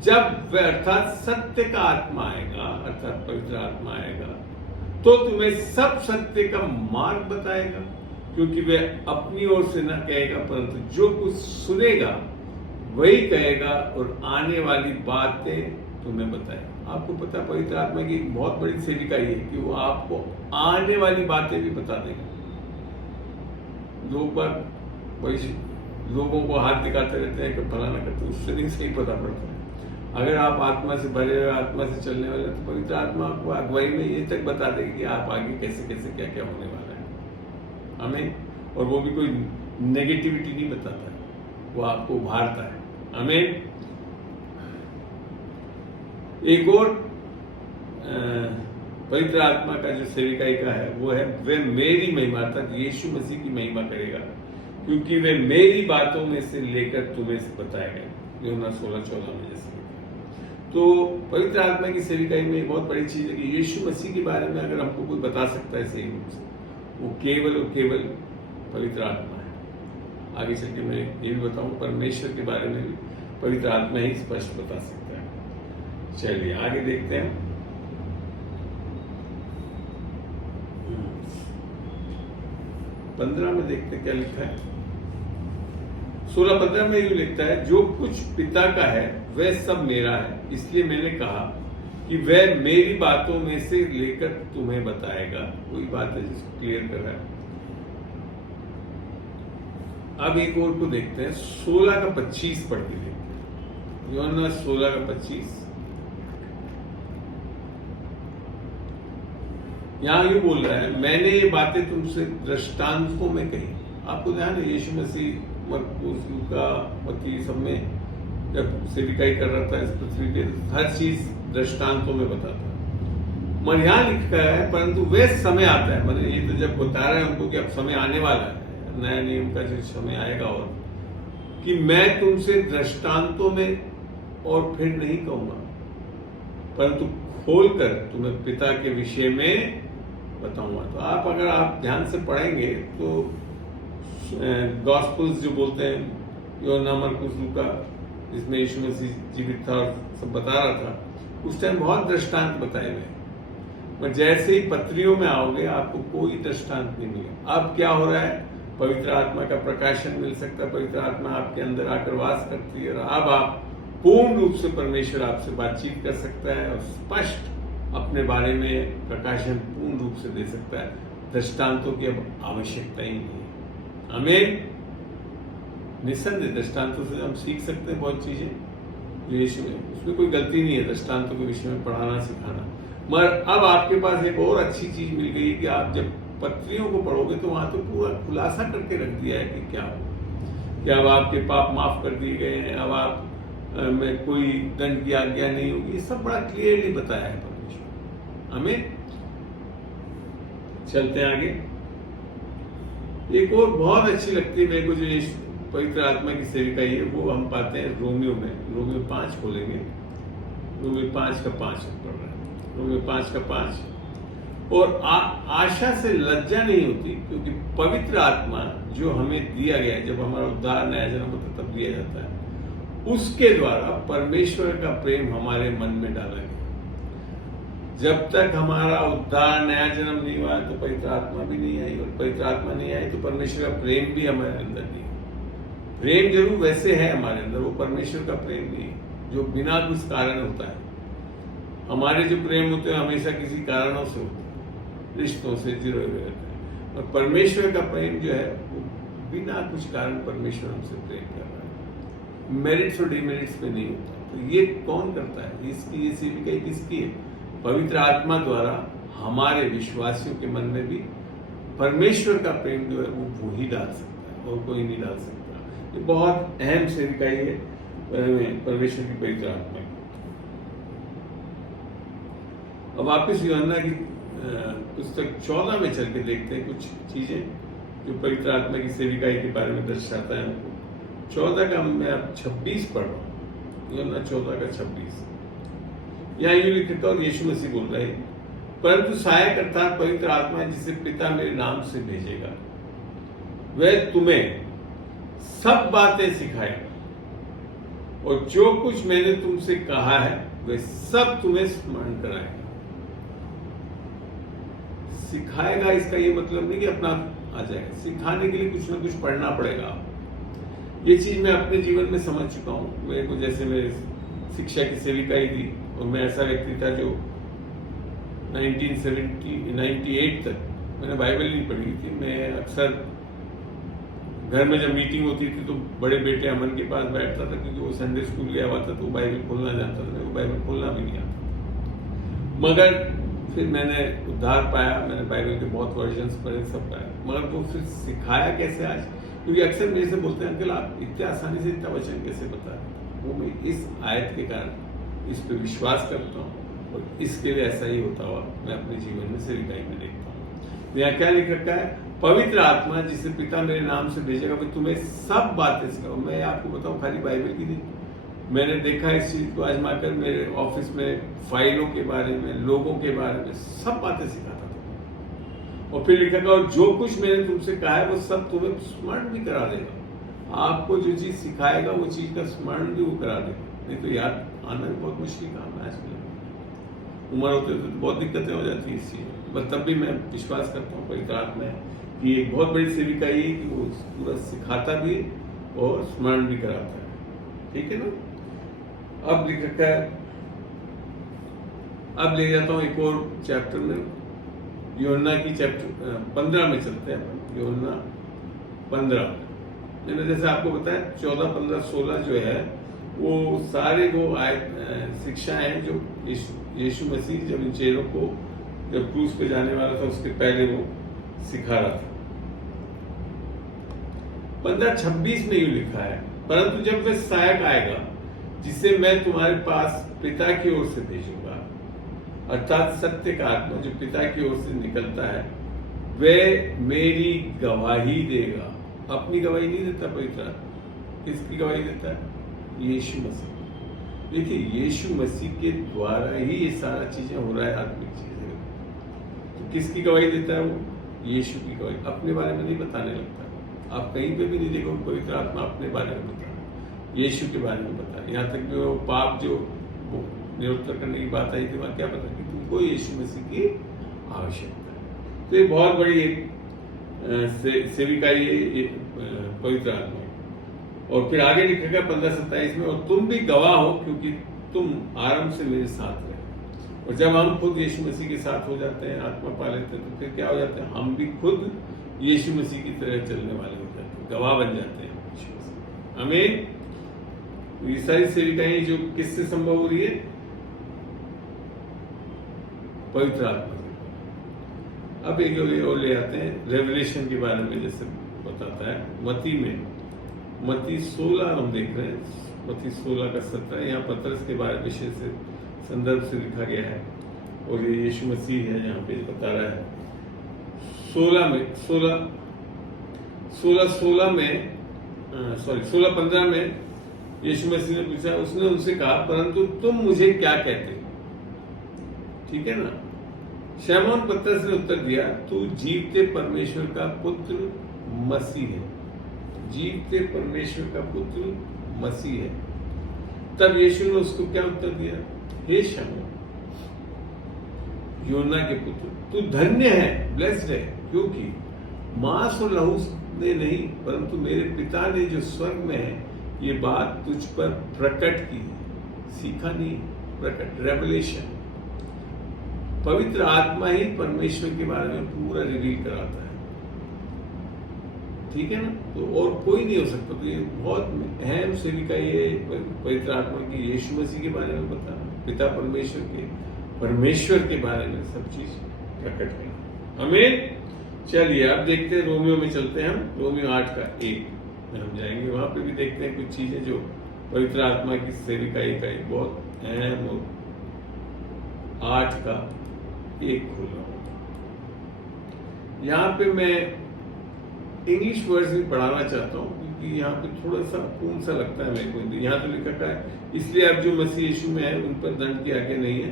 जब वह अर्थात सत्य का आत्मा आएगा, अर्थात पवित्र आत्मा आएगा, तो तुम्हें सब सत्य का मार्ग बताएगा, क्योंकि वह अपनी ओर से न कहेगा, परंतु जो कुछ सुनेगा वही कहेगा और आने वाली बातें तुम्हें बताएगा। आपको पता है पवित्र आत्मा की बहुत बड़ी सेविका ये है कि वो आपको आने वाली बातें भी बता देगा। लोगों को हाथ दिखाते रहते हैं कि फलाना करते, उससे नहीं सही पता पड़ता है। अगर आप आत्मा से भरे हुए, आत्मा से चलने वाले, तो पवित्र आत्मा आपको अगुवाई में ये तक बता देगी कि आप आगे कैसे कैसे क्या क्या होने वाला है। हमें, और वो भी कोई नेगेटिविटी नहीं बताता है, वो आपको उभारता है। हमें एक और पवित्र आत्मा का जो सेविकाई का है वो है, वह मेरी महिमा, तक यीशु मसीह की महिमा करेगा, क्योंकि वे मेरी बातों में से लेकर तुम्हें बताएगा। यूहन्ना 16-14 में जैसे। तो पवित्र आत्मा की सेविकाई में बहुत बड़ी चीज है कि यीशु मसीह के बारे में अगर हमको कोई बता सकता है सही रूप से, वो केवल और केवल पवित्र आत्मा है। आगे चल के मैं ये भी बताऊं, परमेश्वर के बारे में भी पवित्र आत्मा ही स्पष्ट बता सकता है। चलिए आगे देखते हैं। 15 में देखते हैं क्या लिखा है। 16-15 में यूं लिखता है, जो कुछ पिता का है वह सब मेरा है, इसलिए मैंने कहा कि वह मेरी बातों में से लेकर तुम्हें बताएगा। वही बात है जिसको क्लियर कर रहा है। अब एक और को देखते हैं, 16 का 25 पढ़ के देखते हैं। यूहन्ना 16 का 25। यहां यूं बोल रहा है, मैंने ये बातें तुमसे दृष्टांतों में कही। आपको ध्यान है यीशु मसीह मरकुस, लूका, मत्ती सब में जब सेविकाई कर रहा था इस पृथ्वी पे, हर चीज दृष्टांतों में बताता है। मगर यहां लिखा है, परंतु वह समय आता है, मैंने ये तो जब बता रहे हैं उनको कि अब समय आने वाला है, नया नियम का जो समय आएगा, और कि मैं तुमसे दृष्टांतों में और फिर नहीं कहूंगा, परंतु खोलकर तुम्हें पिता के विषय में बताऊंगा। तो अगर आप ध्यान से पढ़ेंगे तो गॉस्पेल्स जो बोलते हैं, यूहन्ना, मरकुस, लूका, जिसमें यीशु मसीह जीवित था और सब बता रहा था, उस टाइम बहुत दृष्टांत बताए गए। पर जैसे ही पत्रियों में आओगे आपको कोई दृष्टांत नहीं मिलेगा। अब क्या हो रहा है, पवित्र आत्मा का प्रकाशन मिल सकता है, पवित्र आत्मा आपके अंदर आकर वास करती है, और अब आप पूर्ण रूप से परमेश्वर आपसे बातचीत कर सकता है और स्पष्ट अपने बारे में प्रकाशन पूर्ण रूप से दे सकता है। दृष्टांतों की अब आवश्यकता ही नहीं है। हमें निसंदेह दृष्टांतों से हम सीख सकते हैं बहुत चीजें जो यीशु में, उसमें कोई गलती नहीं है दृष्टांतों के विषय में पढ़ाना सिखाना। मगर अब आपके पास एक और अच्छी चीज मिल गई कि आप जब पत्रियों को पढ़ोगे तो वहां तो पूरा खुलासा करके रख दिया है कि क्या हो, क्या अब आपके पाप माफ कर दिए गए हैं, अब आप में कोई दंड की आज्ञा नहीं होगी, सब बड़ा क्लियरली बताया है परमेश्वर। हमें चलते हैं आगे। एक और बहुत अच्छी लगती है मेरे को जो पवित्र आत्मा की सेविकाई है, वो हम पाते हैं रोमियो में। रोमियो 5 खोलेंगे, रोमियो 5 का 5 पढ़ रहा है, रोमियो 5 का 5। और आशा से लज्जा नहीं होती, क्योंकि पवित्र आत्मा जो हमें दिया गया है, जब हमारा उद्धार नया जन्म होता है तब दिया जाता है, उसके द्वारा परमेश्वर का प्रेम हमारे मन में डाला गया। जब तक हमारा उद्धार नया जन्म नहीं हुआ तो पवित्र आत्मा भी नहीं आई, और पवित्र आत्मा नहीं आई तो परमेश्वर का प्रेम भी हमारे अंदर नहीं। प्रेम जरूर वैसे है हमारे अंदर, वो परमेश्वर का प्रेम नहीं है जो बिना कुछ कारण होता है। हमारे जो प्रेम होते हैं हमेशा किसी कारणों से होते हैं, रिश्तों से जुड़े हुए रहते हैं, और परमेश्वर का प्रेम जो है वो बिना कुछ कारण परमेश्वर हमसे प्रेम कर रहा है, मेरिट्स और डिमेरिट्स में नहीं होता। तो ये कौन करता है, इसकी ये सेविकाई किसकी है? पवित्र आत्मा द्वारा हमारे विश्वासियों के मन में भी परमेश्वर का प्रेम जो है वो ही डाल सकता है और कोई नहीं डाल सकता। ये बहुत अहम सेविकाई है परमेश्वर की पवित्र आत्मा की। अब वापिस यूहन्ना की पुस्तक 14 में चल के देखते हैं कुछ चीजें जो पवित्र आत्मा की सेविकाई के बारे में दर्शाता है हमको। 14 का मैं अब 26 पढ़ रहा हूँ, यूहन्ना 14 का 26। यहाँ यूं लिखा और यीशु मसीह बोल रहे हैं, परंतु सहायक अर्थात पवित्र आत्मा जिसे पिता मेरे नाम से भेजेगा वह तुम्हें सब बातें सिखाएगा और जो कुछ मैंने तुमसे कहा है वह सब तुम्हें स्मरण कराएगा। सिखाएगा इसका ये मतलब नहीं कि अपना आ जाएगा, सिखाने के लिए कुछ ना कुछ पढ़ना पड़ेगा। ये चीज मैं अपने जीवन में समझ चुका हूँ। मेरे को जैसे मेरे शिक्षा की सेविकाई दी और मैं ऐसा व्यक्ति था जो 1998 तक मैंने बाइबल नहीं पढ़ी थी। मैं अक्सर घर में जब मीटिंग होती थी तो बड़े बेटे अमन के पास बैठता था क्योंकि वो संडे स्कूल गया हुआ था तो वो बाइबल खोलना जानता था, मेरे को बाइबल खोलना भी नहीं आता। मगर फिर मैंने उद्धार पाया, मैंने बाइबल के बहुत वर्जन्स पढ़े, सब पाया। मगर वो फिर सिखाया कैसे आज, क्योंकि अक्सर मेरे से बोलते हैं अंकल आप इतने आसानी से इतना वचन कैसे बता रहे। वो मैं इस आयत के कारण इस पर विश्वास करता हूँ और इसके लिए ऐसा ही होता हुआ मैं अपने जीवन में सेविकाई में देखता हूँ। यहाँ क्या लिख रखा है, पवित्र आत्मा जिसे पिता मेरे नाम से भेजेगा वो तुम्हें सब बातें सिखाओ। मैं आपको बताऊं खाली बाइबल की नहीं, मैंने देखा इस चीज को आजमाकर मेरे ऑफिस में फाइलों के बारे में, लोगों के बारे में सब बातें सिखाता था। और फिर लिखा था और जो कुछ मैंने तुमसे कहा है वो सब तुम्हें स्मरण भी करा देगा। आपको जो चीज सिखाएगा वो चीज का स्मरण भी वो करा देगा, नहीं तो याद आना भी बहुत मुश्किल काम है। आजकल उम्र होते तो बहुत दिक्कतें हो जाती है इस चीज में, बस तब भी मैं विश्वास करता हूँ पवित्र आत्मा है कि एक बहुत बड़ी सेविका ये है कि वो पूरा सिखाता भी और स्मरण भी कराता है। ठीक है ना। अब लिख रखा है, अब ले जाता हूँ एक और चैप्टर में, यूहन्ना की चैप्टर 15 में चलते हैं। यूहन्ना 15 मैंने जैसे आपको बताया 14, 15, 16 जो है वो सारे वो शिक्षाएं हैं जो यीशु मसीह जब इन चेलों को जब क्रूस पे जाने वाला था उसके पहले वो सिखा रहा था। 15:26 में यूं लिखा है, परंतु जब वह सहायक आएगा जिसे मैं तुम्हारे पास पिता की ओर से भेजूंगा, अर्थात सत्य का आत्मा जो पिता की ओर से निकलता है, वह मेरी गवाही देगा। अपनी गवाही नहीं देता पवित्र आत्मा, किसकी गवाही देता है? यीशु मसीह। देखिए यीशु मसीह के द्वारा ही ये सारा चीजें हो रहा है, आत्मिक चीजें। तो किसकी गवाही देता है वो? यीशु की गवाही। अपने बारे में नहीं बताने लगता। आप कहीं पे भी नहीं देखो पवित्र आत्मा अपने बारे में बता, यीशु के बारे में बता। यहाँ तक कि वो पाप जो निरुत्तर करने की बात आई थी वहां क्या पता कि तुमको यीशु मसीह की आवश्यकता है। तो ये बहुत बड़ी एक सेविका ये पवित्र आत्मा। और फिर आगे लिखेगा 15:27 में, और तुम भी गवाह हो क्योंकि तुम आरंभ से मेरे साथ रहे। और जब हम खुद यीशु मसीह के साथ हो जाते हैं, आत्मा पा लेते हैं, तो फिर क्या हो जाता है? हम भी खुद यीशु मसीह की तरह चलने वाले हो जाते हैं, गवाह बन जाते हैं यीशु मसीह। आमीन। ये सारी सेविकाएं जो किससे संभव हो रही है? पवित्र आत्मा से। अब एक और ले आते हैं रेवलेशन के बारे में, जैसे बताता है मत्ती 16 हम देख रहे हैं, मत्ती 16 का 17। यहाँ पतरस के बारे विषय से संदर्भ से लिखा गया है और ये यीशु मसीह है यहाँ पे बता रहा है। 16:15 में यीशु मसीह ने पूछा, उसने उनसे कहा, परंतु तुम मुझे क्या कहते हो? ठीक है ना। शमौन पतरस ने उत्तर दिया, तू जीवते परमेश्वर का पुत्र मसीह है। जीवते परमेश्वर का पुत्र मसीह है। तब यीशु ने उसको क्या उत्तर दिया? हे शमौन, योना के पुत्र, तू धन्य है, ब्लेस्ड है, क्योंकि मांस और लहू ने नहीं परंतु मेरे पिता ने जो स्वर्ग में है ये बात तुझ पर प्रकट की। सीखा नहीं, प्रकट, रेवलेशन। पवित्र आत्मा ही परमेश्वर के बारे में पूरा रिवील कराता है। ठीक है ना। तो और कोई नहीं हो सकता। तो ये बहुत अहम सेविका ये पवित्र आत्मा की, यीशु मसीह के बारे में बताना, पिता परमेश्वर के बारे में सब चीज प्रकट करना। आमीन। चलिए अब देखते हैं, रोमियो में चलते हैं हम। रोमियो 8:1 में हम जाएंगे, वहां पे भी देखते हैं कुछ चीजें जो पवित्र आत्मा की सेविकाई का एक बहुत अहम। 8:1 खोल रहा हूं। यहाँ पे मैं इंग्लिश वर्ड्स भी पढ़ाना चाहता हूँ, क्योंकि यहाँ पे थोड़ा सा पूर्ण सा लगता है मेरे को। यहाँ तो लिखा है, इसलिए अब जो मसीह यीशु में है उन पर दंड की आगे नहीं है।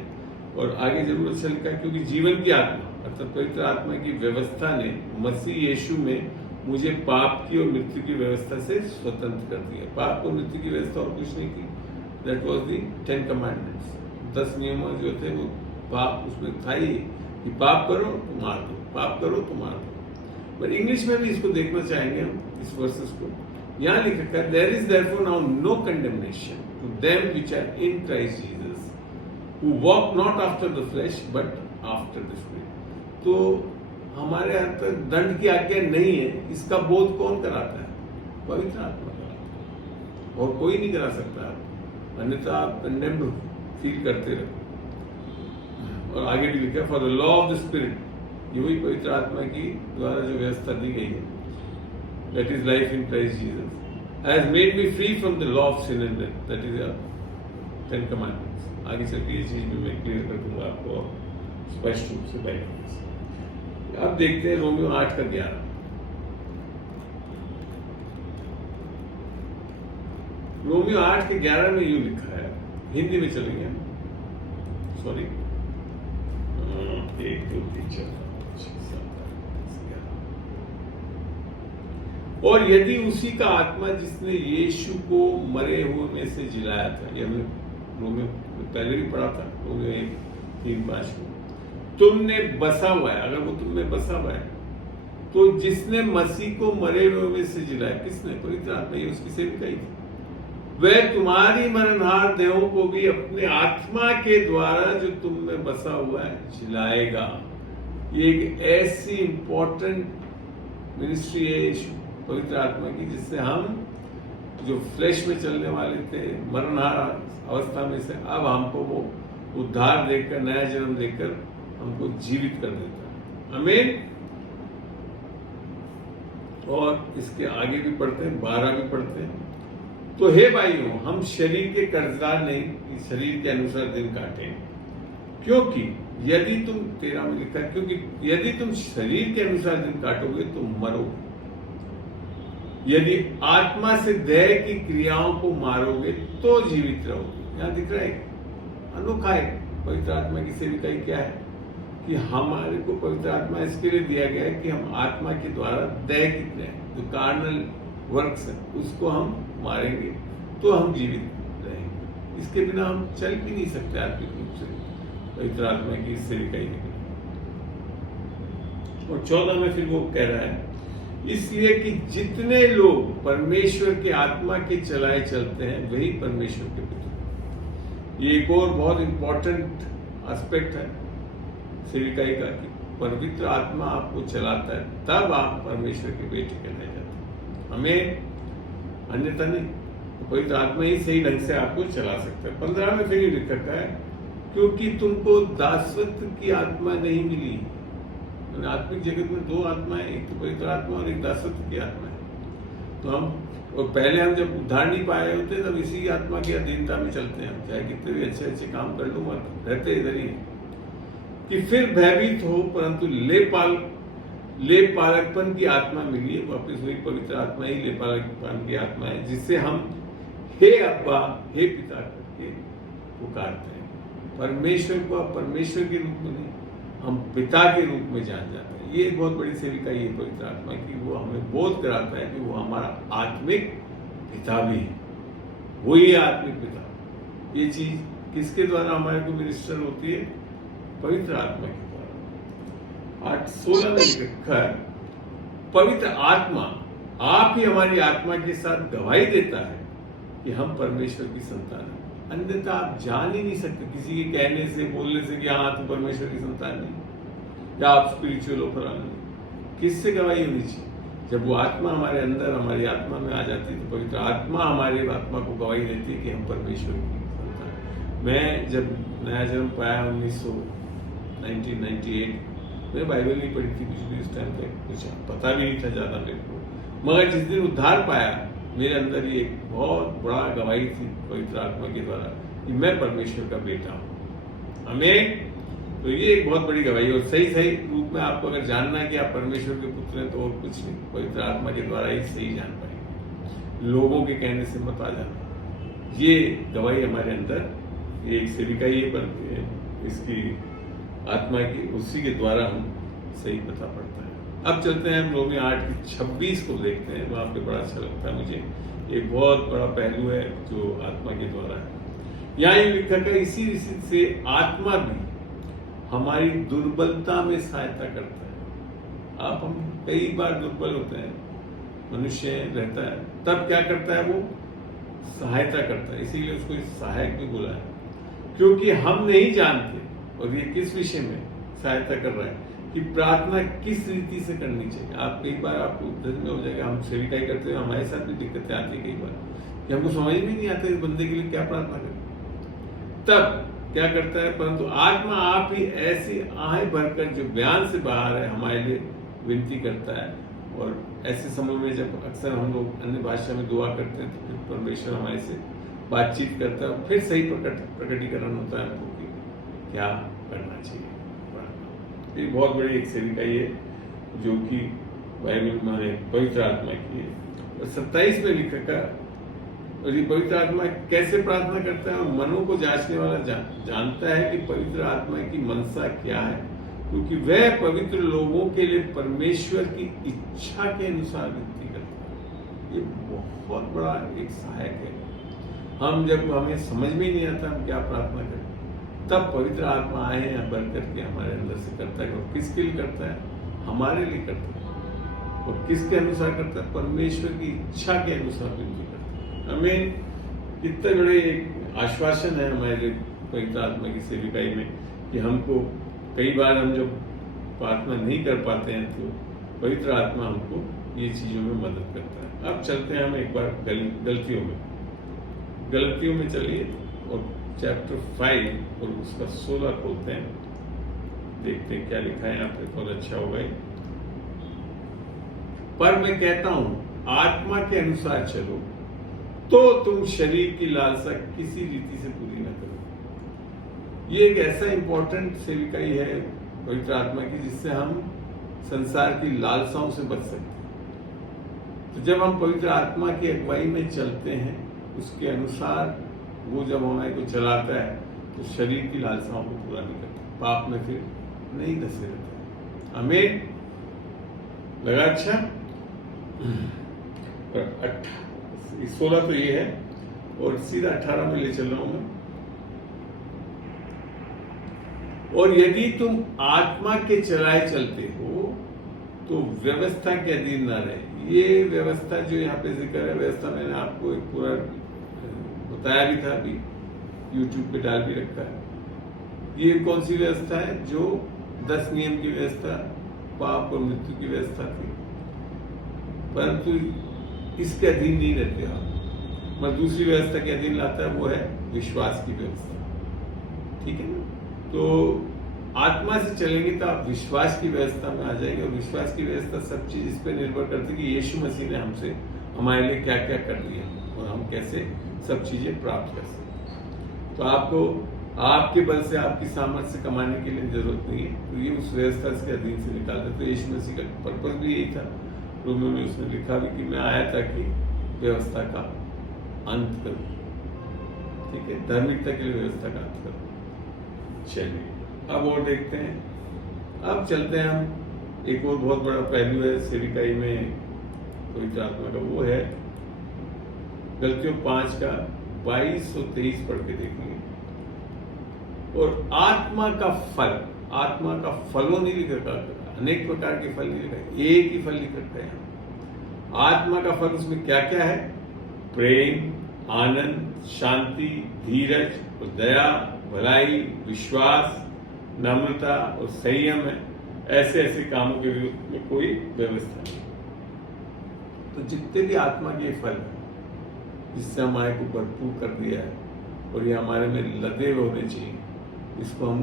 और आगे जरूरत से लिखा है, क्योंकि जीवन की आत्मा अर्थात पवित्र आत्मा की व्यवस्था ने मसीह यीशु में मुझे पाप की और मृत्यु की व्यवस्था से स्वतंत्र कर दिया। पाप और मृत्यु की व्यवस्था और कुछ नहीं की, दैट वाज दी 10 कमांडमेंट्स। 10 नियम जो थे वो पाप उसमें था ही कि पाप करो तो मार दो, पाप करो तो मार दो। पर इंग्लिश में भी इसको देखना चाहेंगे हम, इस वर्सेस को। यहाँ लिखा है, there is therefore now no condemnation to them which are in Christ Jesus who walk not after the flesh but after the spirit. तो हमारे यहाँ तक दंड की आज्ञा नहीं है, इसका बोध कौन कराता है? पवित्र आत्मा कराता है, और कोई नहीं करा सकता आप, अन्यथा आप कंडेम्ड फील करते रहो। और आगे भी लिखा, for the law of the spirit, ये वही पवित्र आत्मा की द्वारा जो व्यवस्था दी गई है, that is life in Christ Jesus, has made me free from the law of sin and death, that is 10 commandments. आगे चलकर ये चीज भी मैं क्लियर कर दूंगा आपको स्पष्ट रूप से बैठ। अब देखते हैं रोमियो 8:11। रोमियो 8:11 में यूं लिखा है, हिंदी में चलेंगे, सॉरी 1 2 3 4 5 6 7 8 9 और यदि उसी का आत्मा जिसने यीशु को मरे हुए में से जिलाया था, ये हमने रोमियो पहले भी पढ़ा था, रोमियो 1:3-5 में, तुमने बसा हुआ है, अगर वो तुमने बसा हुआ है, तो जिसने मसीह को मरे हुए में से जिलाया, किसने? पवित्र आत्मा, ये उसकी सेविकाई थी। वह तुम्हारी मरणहार देहों को भी अपने आत्मा के द्वारा जो तुम में बसा हुआ है जिलाएगा। ये एक ऐसी इंपॉर्टेंट मिनिस्ट्री है पवित्र आत्मा की, जिससे हम जो फ्लेश में चलने वाले थे, मरणहार अवस्था में से, अब हमको वो उद्धार देकर, नया जन्म देकर हमको जीवित कर देता है। आमीन। और इसके आगे भी पढ़ते हैं, 12 भी पढ़ते हैं। तो हे भाइयों, हम शरीर के कर्जदार नहीं कि शरीर के अनुसार दिन काटें, क्योंकि यदि तुम 13 में लिखा है, क्योंकि यदि तुम शरीर के अनुसार दिन काटोगे तो मरोगे, यदि आत्मा से देह की क्रियाओं को मारोगे तो जीवित रहोगे। यहाँ दिख रहा है अनोखा है पवित्र आत्मा की सेविकाई क्या है, कि हमारे को पवित्र आत्मा इसके लिए दिया गया है कि हम आत्मा के द्वारा देह की क्रिया, जो कार्नल वर्क्स है, उसको हम मारेंगे तो हम जीवित रहेंगे। इसके बिना हम चल भी नहीं सकते आत्मिक रूप से पवित्र आत्मा की सेविकाई के बिना। और 14 में फिर वो कह रहा है, इसलिए कि जितने लोग परमेश्वर के आत्मा के चलाए चलते हैं वही परमेश्वर के पुत्र। ये एक और बहुत इंपॉर्टेंट एस्पेक्ट है सेविकाई का, कि पवित्र आत्मा आपको चलाता है, तब आप परमेश्वर के बेटे कहलाए जाते हैं। हमें अन्यथा नहीं, तो पवित्र आत्मा ही सही ढंग से आपको चला सकता है। 15 में फिर लिखा है, क्योंकि तुमको दासत्व की आत्मा नहीं मिली। आत्मिक जगत में 2 आत्माएं, एक तो पवित्र आत्मा और एक दासत्व की आत्मा है। तो हम, और पहले हम जब उद्धार नहीं पाए होते तब इसी आत्मा की अधीनता में चलते हैं, चाहे कितने भी अच्छे अच्छे काम कर लो, मत रहते इधर ही, कि फिर भयभीत हो, परंतु लेपालकपन की आत्मा मिली है। वापिस वही पवित्र आत्मा ही लेपालकपन की आत्मा है, जिससे हम हे अब्बा, हे पिता करके पुकारते हैं। परमेश्वर को अब परमेश्वर के रूप में नहीं, हम पिता के रूप में जान जाते हैं। ये एक बहुत बड़ी सेविका ये पवित्र आत्मा की, वो हमें बोध कराता है कि वो हमारा आत्मिक पिता भी है, वही है आत्मिक पिता। ये चीज किसके द्वारा हमारे को मिनिस्टर होती है? पवित्र आत्मा के द्वारा। 8:16 में लिखा है, पवित्र आत्मा आप ही हमारी आत्मा के साथ गवाही देता है कि हम परमेश्वर की संतान हैं। अन्यथा आप जान ही नहीं सकते किसी के कहने से, बोलने से कि हाँ तुम परमेश्वर की संतान नहीं, या आप स्पिरिचुअल हो फलाना नहीं। किससे गवाही होनी चाहिए? जब वो आत्मा हमारे अंदर, हमारी आत्मा में आ जाती है, तो पवित्र आत्मा हमारी आत्मा को गवाही देती है कि हम परमेश्वर की संतान। मैं जब नया जन्म पाया 1998 मैं बाइबल नहीं पढ़ी थी कुछ भी उस टाइम तक, कुछ पता भी नहीं था ज़्यादा मेरे को, मगर जिस दिन उद्धार पाया मेरे अंदर ये एक बहुत बड़ा गवाही थी पवित्र आत्मा के द्वारा कि मैं परमेश्वर का बेटा हूँ। हमें तो ये एक बहुत बड़ी गवाही, और सही सही रूप में आपको अगर जानना है कि आप परमेश्वर के पुत्र हैं तो और कुछ नहीं, पवित्र आत्मा के द्वारा ही सही जान पाएंगे, लोगों के कहने से मत आ जाना। ये गवाही हमारे अंदर ये एक सेविकाई है, पर इसकी आत्मा की उसी के द्वारा हम सही पता पड़ता है। अब चलते हैं हम रोमी 8:26 को देखते हैं, वहाँ पे बड़ा अच्छा लगता है मुझे, एक बहुत बड़ा पहलू है जो आत्मा के द्वारा है। यहाँ ये लिखा है इसी रीति से आत्मा भी हमारी दुर्बलता में सहायता करता है। आप हम कई बार दुर्बल होते हैं, मनुष्य रहता है, तब क्या करता है वो सहायता करता है, इसीलिए उसको सहायक भी बोला है, क्योंकि हम नहीं जानते, और ये किस विषय में सहायता कर रहा है कि प्रार्थना किस रीति से करनी चाहिए। आप कई बार आपको उद्धरण में हो जाएगा, हम सेविकाई करते हैं, हमारे साथ भी दिक्कतें आती है कई बार कि हमको समझ में नहीं आता इस बंदे के लिए क्या प्रार्थना करें, तब क्या करता है, परंतु आत्मा आप ही ऐसी आहें भरकर जो बयान से बाहर है हमारे लिए विनती करता है। और ऐसे समय में जब अक्सर हम लोग अन्य भाषा में दुआ करते हैं तो फिर परमेश्वर हमारे से बातचीत करता है, फिर सही प्रकटीकरण होता है हमको कि क्या करना चाहिए। ये बहुत बड़ी एक सेविकाई है जो कि बाइबल में पवित्र आत्मा की है। और 27 में लिखा, और ये पवित्र आत्मा कैसे प्रार्थना करता है, और मनों को जांचने वाला जानता है कि पवित्र आत्मा की मनसा क्या है, क्योंकि वह पवित्र लोगों के लिए परमेश्वर की इच्छा के अनुसार विनती करता है। ये बहुत बड़ा एक सहायक है। हम जब हमें समझ में नहीं आता हम क्या प्रार्थना करें, तब पवित्र आत्मा आए हैं भर करके हमारे अंदर से करता है। और किसके लिए करता है, हमारे लिए करता है, और किसके अनुसार करता है, परमेश्वर की इच्छा के अनुसार विनती करता है। हमें इतने बड़े एक आश्वासन है हमारे लिए पवित्र आत्मा की सेविकाई में कि हमको कई बार हम जब प्रार्थना नहीं कर पाते हैं तो पवित्र आत्मा हमको ये चीजों में मदद करता है। अब चलते हैं हम एक बार गलतियों में चलिए, और चैप्टर 5 और उसका 16 खोलते हैं, देखते हैं क्या लिखा है यहाँ पे, बहुत अच्छा होगा। पर मैं कहता हूं आत्मा के अनुसार चलो तो तुम शरीर की लालसा किसी रीति से पूरी न करो। ये एक ऐसा इंपॉर्टेंट सेविकाई है पवित्र आत्मा की जिससे हम संसार की लालसाओं से बच सकते हैं। तो जब हम पवित्र आत्मा की अगुवाई में चलते हैं, उसके अनुसार वो जब हमारे को चलाता है तो शरीर की लालसाओं को पूरा नहीं करता, पाप में फिर नहीं धसे रहता। आमीन, लगा अच्छा। 16 तो ये है, और सीधा 18 में ले चल रहा हूं मैं। और यदि तुम आत्मा के चलाए चलते हो तो व्यवस्था के अधीन न रहे। ये व्यवस्था जो यहाँ पे जिक्र है, व्यवस्था मैंने आपको एक पूरा बताया भी था, अभी YouTube पे डाल भी रखा है। ये कौन सी व्यवस्था है, जो 10 नियम की व्यवस्था, पाप और मृत्यु की व्यवस्था थी, परंतु इसके अधीन नहीं रहते आप। मैं दूसरी व्यवस्था के अधीन लाता है, वो है विश्वास की व्यवस्था। ठीक है ना, तो आत्मा से चलेंगे तो आप विश्वास की व्यवस्था में आ जाएंगे, और विश्वास की व्यवस्था सब चीज इस पर निर्भर करती है कि यीशु मसीह ने हमसे हमारे लिए क्या क्या कर दिया और हम कैसे सब चीजें प्राप्त कर सकते। तो आपको आपके बल से, आपकी सामर्थ्य से कमाने के लिए जरूरत नहीं है, तो ये उस व्यवस्था के अधीन से निकालते। तो यीशु मसीह का पर्पस भी यही था, रोमियो में उसने लिखा भी कि मैं आया था कि व्यवस्था का अंत करूं। ठीक है, धार्मिकता के लिए व्यवस्था का अंत करूं। चलिए अब और देखते हैं। अब चलते हैं हम, एक और बहुत बड़ा पहलू है सेविकाई में पवित्र आत्मा का, वो है गलतियों 5 का 22 और 23 पढ़ के देखेंगे। और आत्मा का फलों नहीं लिख रखा, अनेक प्रकार के फल नहीं लिखा, एक ही फल लिख रखा है। आत्मा का फल उसमें क्या क्या है, प्रेम, आनंद, शांति, धीरज और दया, भलाई, विश्वास, नम्रता और संयम है। ऐसे ऐसे कामों के विरुद्ध में कोई व्यवस्था नहीं। तो जितने भी आत्मा के फल हैं जिससे हमारे को भरपूर कर दिया है, और ये हमारे में लदे होने चाहिए, इसको हम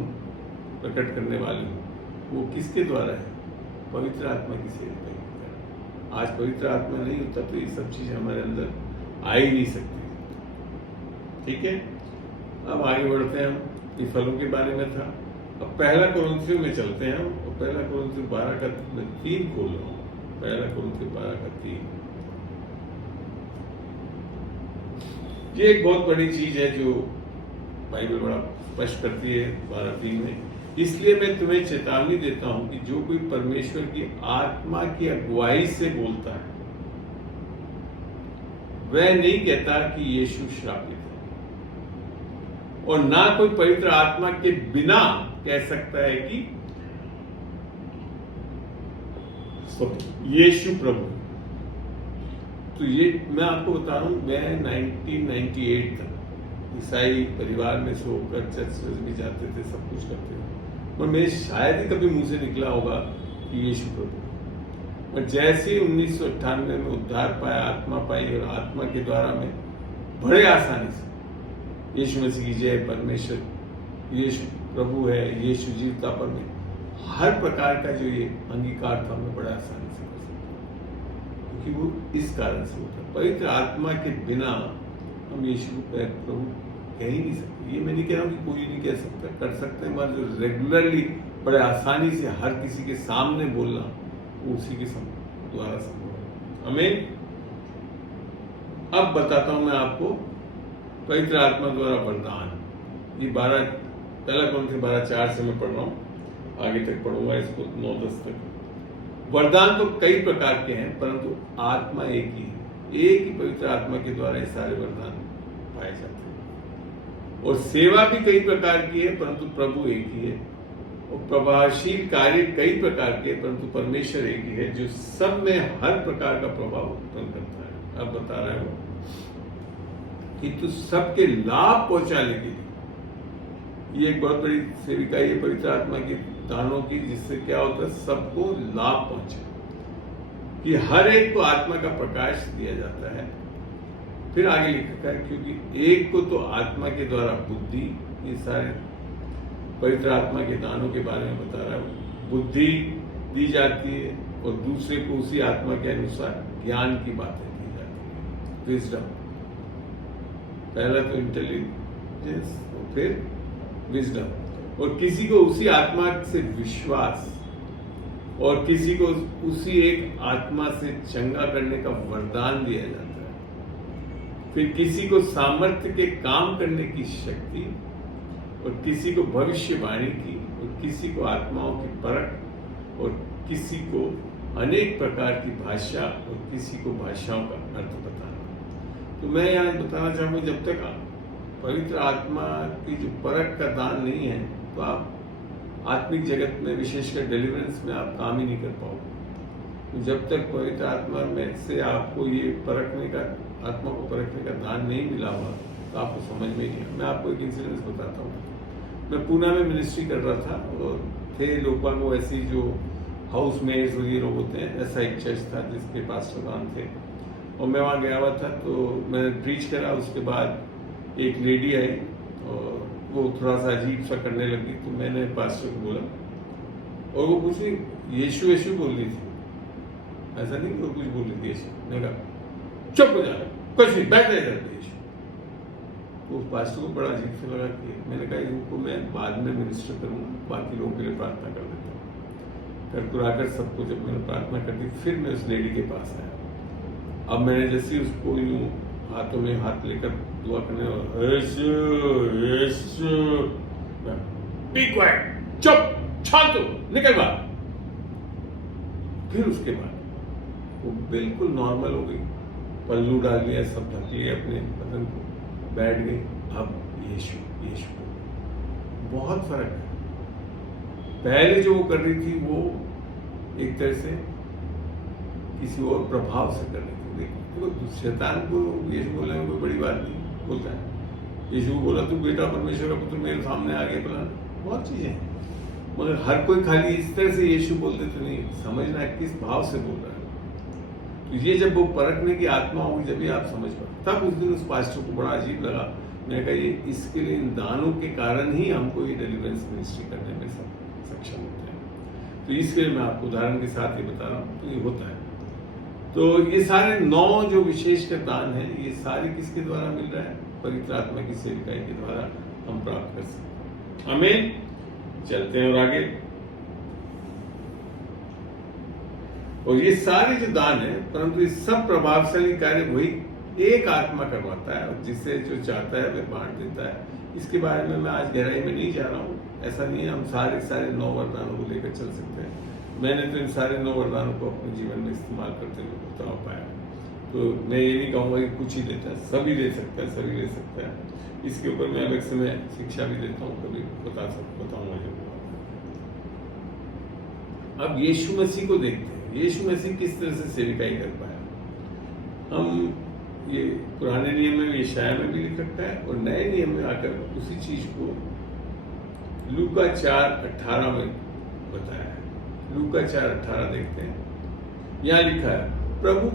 प्रकट करने वाले हैं। वो किसके द्वारा है? पवित्र आत्मा की सेवा करें। आज पवित्र आत्मा नहीं होता तो ये सब चीज़ हमारे अंदर आ ही नहीं सकती। ठीक है, अब आगे बढ़ते हैं। हम ये फलों के बारे में था। अब पहला कुरिन्थियों में चलते हैं और पहला कुरिन्थियों 12 का 3 खोल रहा हूँ। पहला कुरिन्थियों 12 का 3। ये एक बहुत बड़ी चीज है जो बाइबल बड़ा स्पष्ट करती है 12:3 में। इसलिए मैं तुम्हें चेतावनी देता हूं कि जो कोई परमेश्वर की आत्मा की अगुवाई से बोलता है वह नहीं कहता कि यीशु श्रापित है, और ना कोई पवित्र आत्मा के बिना कह सकता है कि यीशु प्रभु। तो ये मैं आपको बता रहा हूं, मैं 1998 तक ईसाई परिवार में से होकर चर्च भी जाते थे, सब कुछ करते थे, और मेरे शायद ही कभी मुंह से निकला होगा कि यीशु प्रभु। और जैसे ही 1998 में उद्धार पाया, आत्मा पाई, और आत्मा के द्वारा मैं बड़े आसानी से यीशु मसीह की जय, परमेश्वर यीशु प्रभु है, यीशु जीवता पर में हर प्रकार का जो ये अंगीकार था मैं बड़ा आसानी से कर सकता, क्योंकि वो इस कारण से होता है। पवित्र आत्मा के बिना हम यीशु प्रभु कह ही नहीं सकते। ये मैं नहीं कह रहा हूँ कि कोई नहीं कह सकता, कर सकते हैं, मगर जो रेगुलरली बड़े आसानी से हर किसी के सामने बोलना उसी के द्वारा संभव है। आमीन। अब बताता हूं मैं आपको पवित्र आत्मा द्वारा वरदान। ये 1 कुरिन्थियों 12:4 से मैं पढ़ रहा हूँ, आगे तक पढ़ूंगा इसको 9-10 तक। वरदान तो कई प्रकार के हैं, परंतु आत्मा एक ही है। एक ही पवित्र आत्मा के द्वारा ये सारे वरदान पाए जाते हैं। और सेवा भी कई प्रकार की है, परंतु प्रभु एक ही है। और प्रभावशील कार्य कई प्रकार के, परंतु परमेश्वर एक ही है, जो सब में हर प्रकार का प्रभाव उत्पन्न करता है। अब बता रहा है वो कि तू सबके लाभ पहुंचाने के लिए, ये एक बहुत बड़ी सेविका है पवित्र आत्मा की दानों की, जिससे क्या होता है सबको लाभ पहुंचे, कि हर एक को आत्मा का प्रकाश दिया जाता है। फिर आगे लिखा है क्योंकि एक को तो आत्मा के द्वारा बुद्धि, ये सारे पवित्र आत्मा के दानों के बारे में बता रहा है, बुद्धि दी जाती है, और दूसरे को उसी आत्मा के अनुसार ज्ञान की बातें दी जाती है, विजडम। पहला तो इंटेलिजेंस, और फिर विजडम। और किसी को उसी आत्मा से विश्वास, और किसी को उसी एक आत्मा से चंगा करने का वरदान दिया जाता है। फिर किसी को सामर्थ्य के काम करने की शक्ति, और किसी को भविष्यवाणी की, और किसी को आत्माओं की परख, और किसी को अनेक प्रकार की भाषा, और किसी को भाषाओं का अर्थ बताना। तो मैं यहाँ बताना चाहूँगा, जब तक पवित्र आत्मा की जो परख का दान नहीं है, तो आप आत्मिक जगत में, विशेषकर डिलीवरेंस में आप काम ही नहीं कर पाओगे। जब तक पवित्र आत्मा में से आपको ये परखने का, आत्मा को परखने का दान नहीं मिला हुआ, तो आपको समझ में नहीं आया। मैं आपको एक इंसिडेंस बताता हूँ। मैं पूना में मिनिस्ट्री कर रहा था, और थे लोग वो ऐसी जो हाउस मेड्स और ये लोग होते हैं, ऐसा एक चर्च था जिसके पास्टरदान थे, और मैं वहाँ गया हुआ था। तो मैंने प्रीच करा, उसके बाद एक लेडी आई और वो थोड़ा सा अजीब सा करने लगी। तो मैंने पास्टर को बोला, और वो कुछ नहीं यीशु यीशु बोल रही थी, ऐसा नहीं वो कुछ बोल रही थी यीशु। मैंने कहा चुप हो जा, कुछ नहीं, बैठ रहे यीशु। तो उस पास्टर को बड़ा अजीब सा लगा कि मैंने कहा इनको मैं बाद में मिनिस्टर करूँगा, बाकी लोगों के लिए प्रार्थना कर देता हूँ। कर कुराकर सबको जब मैंने प्रार्थना कर दी, फिर मैं उस लेडी के पास आया। अब मैंने जैसे उसको यूं हाथों में हाथ लेकर दुआ करने, बी क्वाइट, चुप, शांत हो, निकल बाहर। फिर उसके बाद वो बिल्कुल नॉर्मल हो गई, पल्लू डाल लिया, सब ढक लिया अपने बदन को, बैठ गई। अब यीशु यीशु, बहुत फर्क है। पहले जो वो कर रही थी वो एक तरह से किसी और प्रभाव से कर रही थी। देखो शैतान को यीशु बोलने में कोई बड़ी बात नहीं, बोलता है यीशु बोला तू बेटा परमेश्वर का पुत्र मेरे सामने आ गया, बोला बहुत चीजें हैं, मगर हर कोई खाली इस तरह से यीशु बोलते तो नहीं, समझना है किस भाव से बोल रहा है। तो ये जब वो परखने की आत्मा होगी, जब भी आप समझ पाओ। तब उस दिन उस पास्टर को बड़ा अजीब लगा। मैंने कहा ये इसके लिए इन दानों के कारण ही हमको ये डिलीवरेंस मिनिस्ट्री करने में सक्षम होते हैं। तो इसलिए मैं आपको उदाहरण के साथ ये बता रहा हूँ, तो ये होता है। तो ये सारे 9 जो विशेष दान है, ये सारे किसके द्वारा मिल रहा है? पवित्र आत्मा की सेविकाई के द्वारा हम प्राप्त कर सकते हैं। आमीन। चलते हैं और आगे। और ये सारे जो दान है, परंतु ये सब प्रभावशाली कार्य वही एक आत्मा करवाता है, और जिसे जो चाहता है वह बांट देता है। इसके बारे में मैं आज गहराई में नहीं जा रहा हूँ। ऐसा नहीं है हम सारे 9 वरदानों को लेकर चल सकते हैं। मैंने तो इन सारे 9 वरदानों को अपने जीवन में इस्तेमाल करते हुए बता पाया। तो मैं ये नहीं कहूँगा कि कुछ ही देता है, सभी दे सकता है, सभी ले सकता है। इसके ऊपर मैं अलग से मैं शिक्षा भी देता हूँ, कभी बताऊंगा जरूर। अब यीशु मसीह को देखते हैं, यीशु मसीह किस तरह से सेविकाई कर पाया। हम ये पुराने नियम में यशायाह में भी लिख रखा है, और नए नियम में आकर उसी चीज को लूका 4:18 में बताया है। लूका 4:18 देखते हैं। यहाँ लिखा है, प्रभु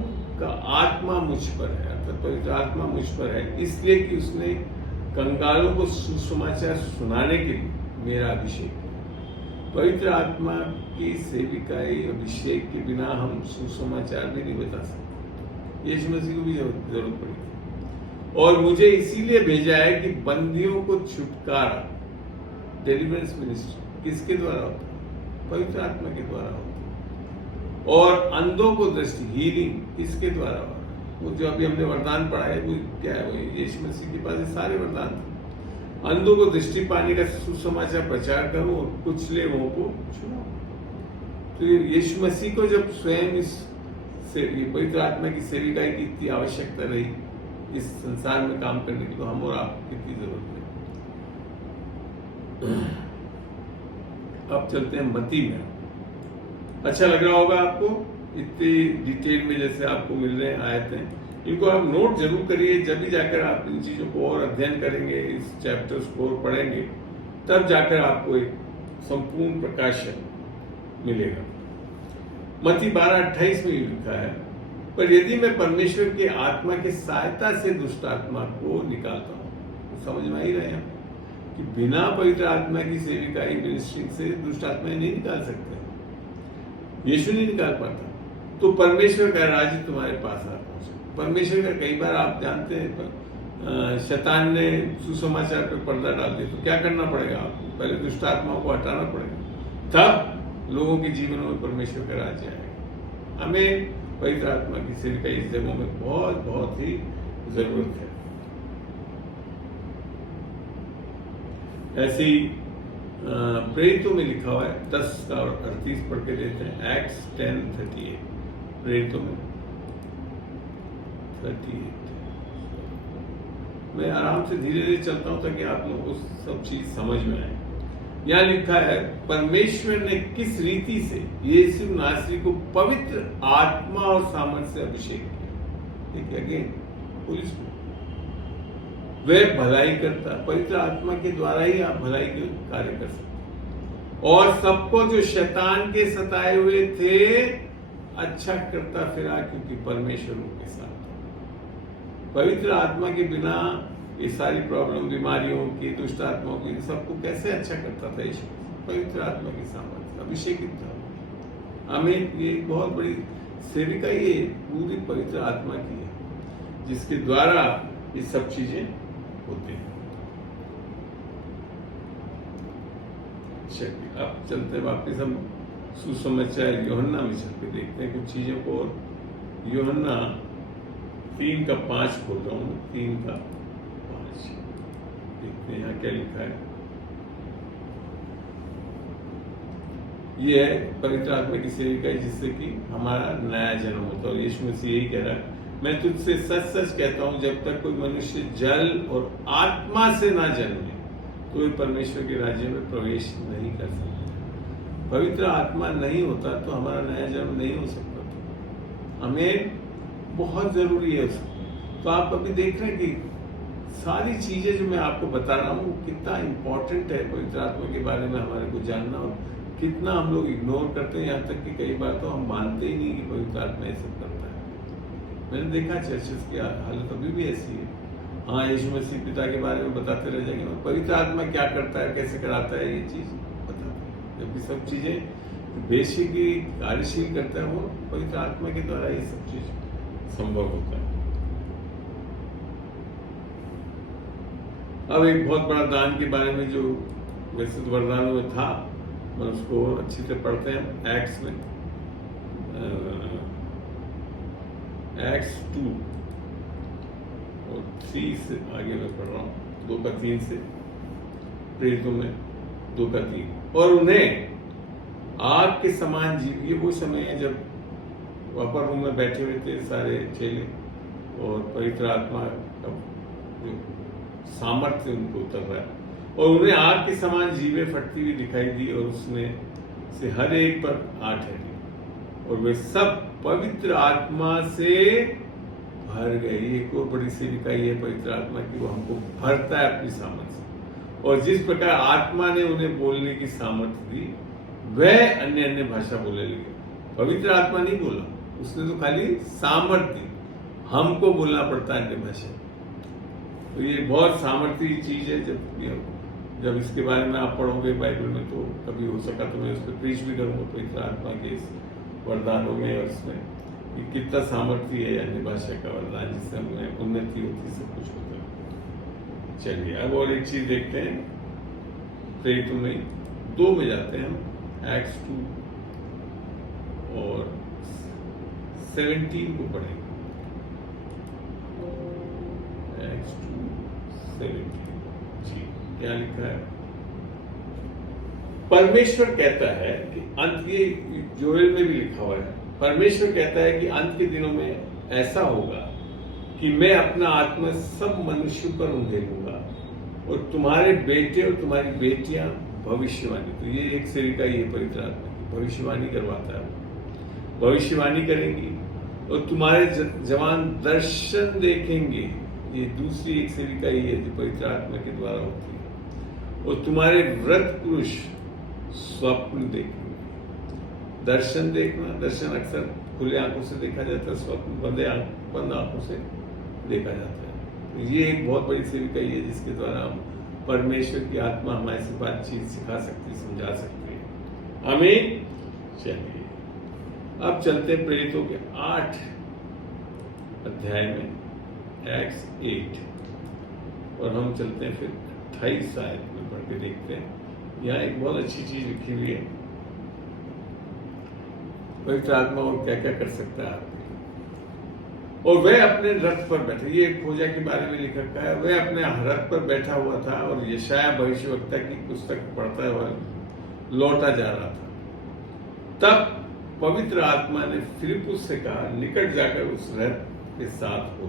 का आत्मा मुझ पर है, अर्थात पवित्र आत्मा मुझ पर है, इसलिए कि उसने कंगालों को सुसमाचार सुनाने के लिए मेरा अभिषेक किया। पवित्र आत्मा की सेविकाई अभिषेक के बिना हम सुसमाचार भी नहीं बता सकते। यीशु मसीह को भी जरूरत पड़ी थी। और मुझे इसीलिए भेजा है कि बंदियों को छुटकारा, डिलीवरेंस मिनिस्ट्री किसके द्वारा होता है? पवित्र आत्मा के द्वारा होता है। और अंधों को दृष्टि, हीलिंग किसके द्वारा होता है? वो जो अभी हमने वरदान पढ़ा है, वो क्या है? वो यीशु मसीह के पास ये सारे वरदान थे। अंधों को दृष्टि पाने का सुसमाचार प्रचार करूं और कुचले मुंह को छुड़ाऊं। तो यीशु मसीह को जब स्वयं ये पवित्र आत्मा की सेविकाई की इतनी आवश्यकता रही इस संसार में काम करने की, तो हम और आपको कितनी जरूरत है। अब चलते हैं मत्ती में। अच्छा लग रहा होगा आपको, इतनी डिटेल में जैसे आपको मिल रहे हैं आयतें। इनको आप नोट जरूर करिए। जब भी जाकर आप इन चीजों को और अध्ययन करेंगे, इस चैप्टर्स को और पढ़ेंगे, तब जाकर आपको एक संपूर्ण प्रकाशन मिलेगा। मत्ती 12:28 में लिखा है, पर यदि मैं परमेश्वर के आत्मा की सहायता से दुष्ट आत्मा को निकालता हूं, तो समझ में ही रहे हैं कि बिना पवित्र आत्मा की सेविकाई मिनिस्ट्री से दुष्ट आत्माएं नहीं निकाल सकते। यीशु नहीं निकाल पाता, तो परमेश्वर का राज्य तुम्हारे पास आ पहुंचे। परमेश्वर का कई बार आप जानते हैं, शैतान ने सुसमाचार पर पर्दा डाल दिया, तो क्या करना पड़ेगा आपको? पहले दुष्ट आत्माओं को हटाना पड़ेगा, तब लोगों के जीवनों में परमेश्वर का राज्य आएगा। हमें पवित्र आत्मा की सेविकाई इस जगहों में बहुत बहुत ही जरूरत है। ऐसी प्रेरितों में लिखा हुआ है, 10:38 पढ़ के देते हैं। एक्ट्स 10:38 प्रेरितों में 38। मैं आराम से धीरे धीरे चलता हूं ताकि आप लोगों को सब चीज समझ में आए। यहाँ लिखा है, परमेश्वर ने किस रीति से यीशु नासरी को पवित्र आत्मा और सामर्थ्य से अभिषेक किया। देखिए अगेन पुलिस को वह भलाई करता, पवित्र आत्मा के द्वारा ही आप भलाई के कार्य कर सकते। और सबको जो शैतान के सताए हुए थे अच्छा करता फिरा, क्योंकि परमेश्वर उनके साथ। पवित्र आत्मा के बिना ये सारी प्रॉब्लम, बीमारियों की, दुष्ट आत्माओं की, सबको कैसे अच्छा करता था यीशु? पवित्र आत्मा की सामर्थ्य, अभिषेकित था। आमीन। ये बहुत बड़ी सेविका ये पूरी पवित्र आत्मा की है, जिसके द्वारा ये सब चीजें होती हैं। अब चलते हैं वापिस हम सुसमाचार यूहन्ना में चल के देखते हैं कुछ चीजों को। यूहन्ना 3:5 खोल रहा हूं, 3:5 देखते हैं यहाँ क्या लिखा है। ये है पवित्र आत्मा की सेविकाई, जिससे कि हमारा नया जन्म होता है। और यीशु मसीह यही कह रहा है, मैं तुझसे सच सच कहता हूं, जब तक कोई मनुष्य जल और आत्मा से ना जन्मे तो वे परमेश्वर के राज्य में प्रवेश नहीं कर सकते। पवित्र आत्मा नहीं होता तो हमारा नया जन्म नहीं हो सकता। हमें बहुत जरूरी है उसको। तो आप अभी देख रहे हैं कि सारी चीजें जो मैं आपको बता रहा हूँ कितना इम्पोर्टेंट है पवित्र आत्मा के बारे में हमारे को जानना, और कितना हम लोग इग्नोर करते हैं। यहाँ तक कि कई बार तो हम मानते ही नहीं कि पवित्र आत्मा ये सब करता है। मैंने देखा चर्चेस की हालत अभी भी ऐसी है। हाँ, यीशु मसीह पिता के बारे में बताते रह जाएंगे, पवित्र आत्मा क्या करता है, कैसे कराता है, ये चीज बताते हैं। जबकि सब चीजें बेशी की कार्यशील करता है, वो पवित्र आत्मा के द्वारा ये सब चीज संभव होता है। अब एक बहुत बड़ा दान के बारे में जो वैसे तो वरदानों में था, मैं उसको अच्छी तरह पढ़ते हैं एक्ट्स में, एक्ट्स 2 और 3 से आगे मैं पढ़ रहा हूँ, 2 का 3 से, प्रेरितों में 2 का 3। और उन्हें आग के समान जीव, ये वो समय है जब अपर रूम में बैठे हुए थे सारे चेले और पवित्र आत्मा का जो सामर्थ्य उनको उतर रहा है, और उन्हें आग के समान जीवें फटती हुई दिखाई दी और उसमें से हर एक पर आग ठहरी और वे सब पवित्र आत्मा से भर गए। ये एक और बड़ी सेविका ये पवित्र आत्मा की, वो हमको भरता है अपनी सामर्थ्य से, और जिस प्रकार आत्मा ने उन्हें बोलने की सामर्थ्य दी वह अन्य अन्य भाषा बोलने लगे। पवित्र आत्मा नहीं बोला, उसने तो खाली सामर्थ्य दी, हमको बोलना पड़ता है अन्य भाषा। तो ये बहुत सामर्थ्य चीज है। जब इसके बारे में आप पढ़ोगे बाइबल में, तो कभी हो सका तो मैं उस पर प्रीच भी करूंगा, पवित्र आत्मा के इस वरदानों में और इसमें कि कितना सामर्थ्य है अन्य भाषा का वरदान, जिससे हमें उन्नति होती, सब कुछ होता है। चलिए अब और एक चीज देखते हैं, प्रेरितों में 2 में जाते हैं हम, एक्ट्स 2 और 17 को पढ़ेंगे। एक्ट्स 2:17 जी क्या लिखा है? परमेश्वर कहता है कि अंत, ये जोएल में भी लिखा हुआ है, परमेश्वर कहता है कि अंत के दिनों में ऐसा होगा कि मैं अपना आत्मा सब मनुष्यों पर उंडेलूंगा और तुम्हारे बेटे और तुम्हारी बेटियां भविष्यवाणी, तो ये एक सेविका ये पवित्र आत्मा की भविष्यवाणी करवाता है, भविष्यवाणी करेंगी और तुम्हारे जवान दर्शन देखेंगे। ये दूसरी एक सेविका ये है जो पवित्र आत्मा के द्वारा होती है। और तुम्हारे वृद्ध पुरुष स्वप्न देखेंगे। दर्शन देखना, दर्शन अक्सर खुले आंखों से देखा जाता है, स्वप्न बंद आंखों से देखा जाता है। ये एक बहुत बड़ी सेविका ये है जिसके द्वारा हम परमेश्वर की आत्मा हमारे से बातचीत सिखा सकती, समझा सकती है। आमीन। चलिए अब चलते हैं प्रेरितों के 8 अध्याय में, एक्ट्स 8, और हम चलते हैं फिर 28 आयत में पढ़ के देखते हैं। यहाँ एक बहुत अच्छी चीज लिखी हुई है, पवित्र आत्मा और क्या क्या कर सकता है आपके। और वह अपने रथ पर बैठे, ये खोजा के बारे में लिखा है, वह अपने रथ पर बैठा हुआ था और यशाया भविष्यवक्ता की पुस्तक पढ़ता हुआ लौटा जा रहा था। तब पवित्र आत्मा ने फिलिपुस से कहा, निकट जाकर उस रथ के साथ हो।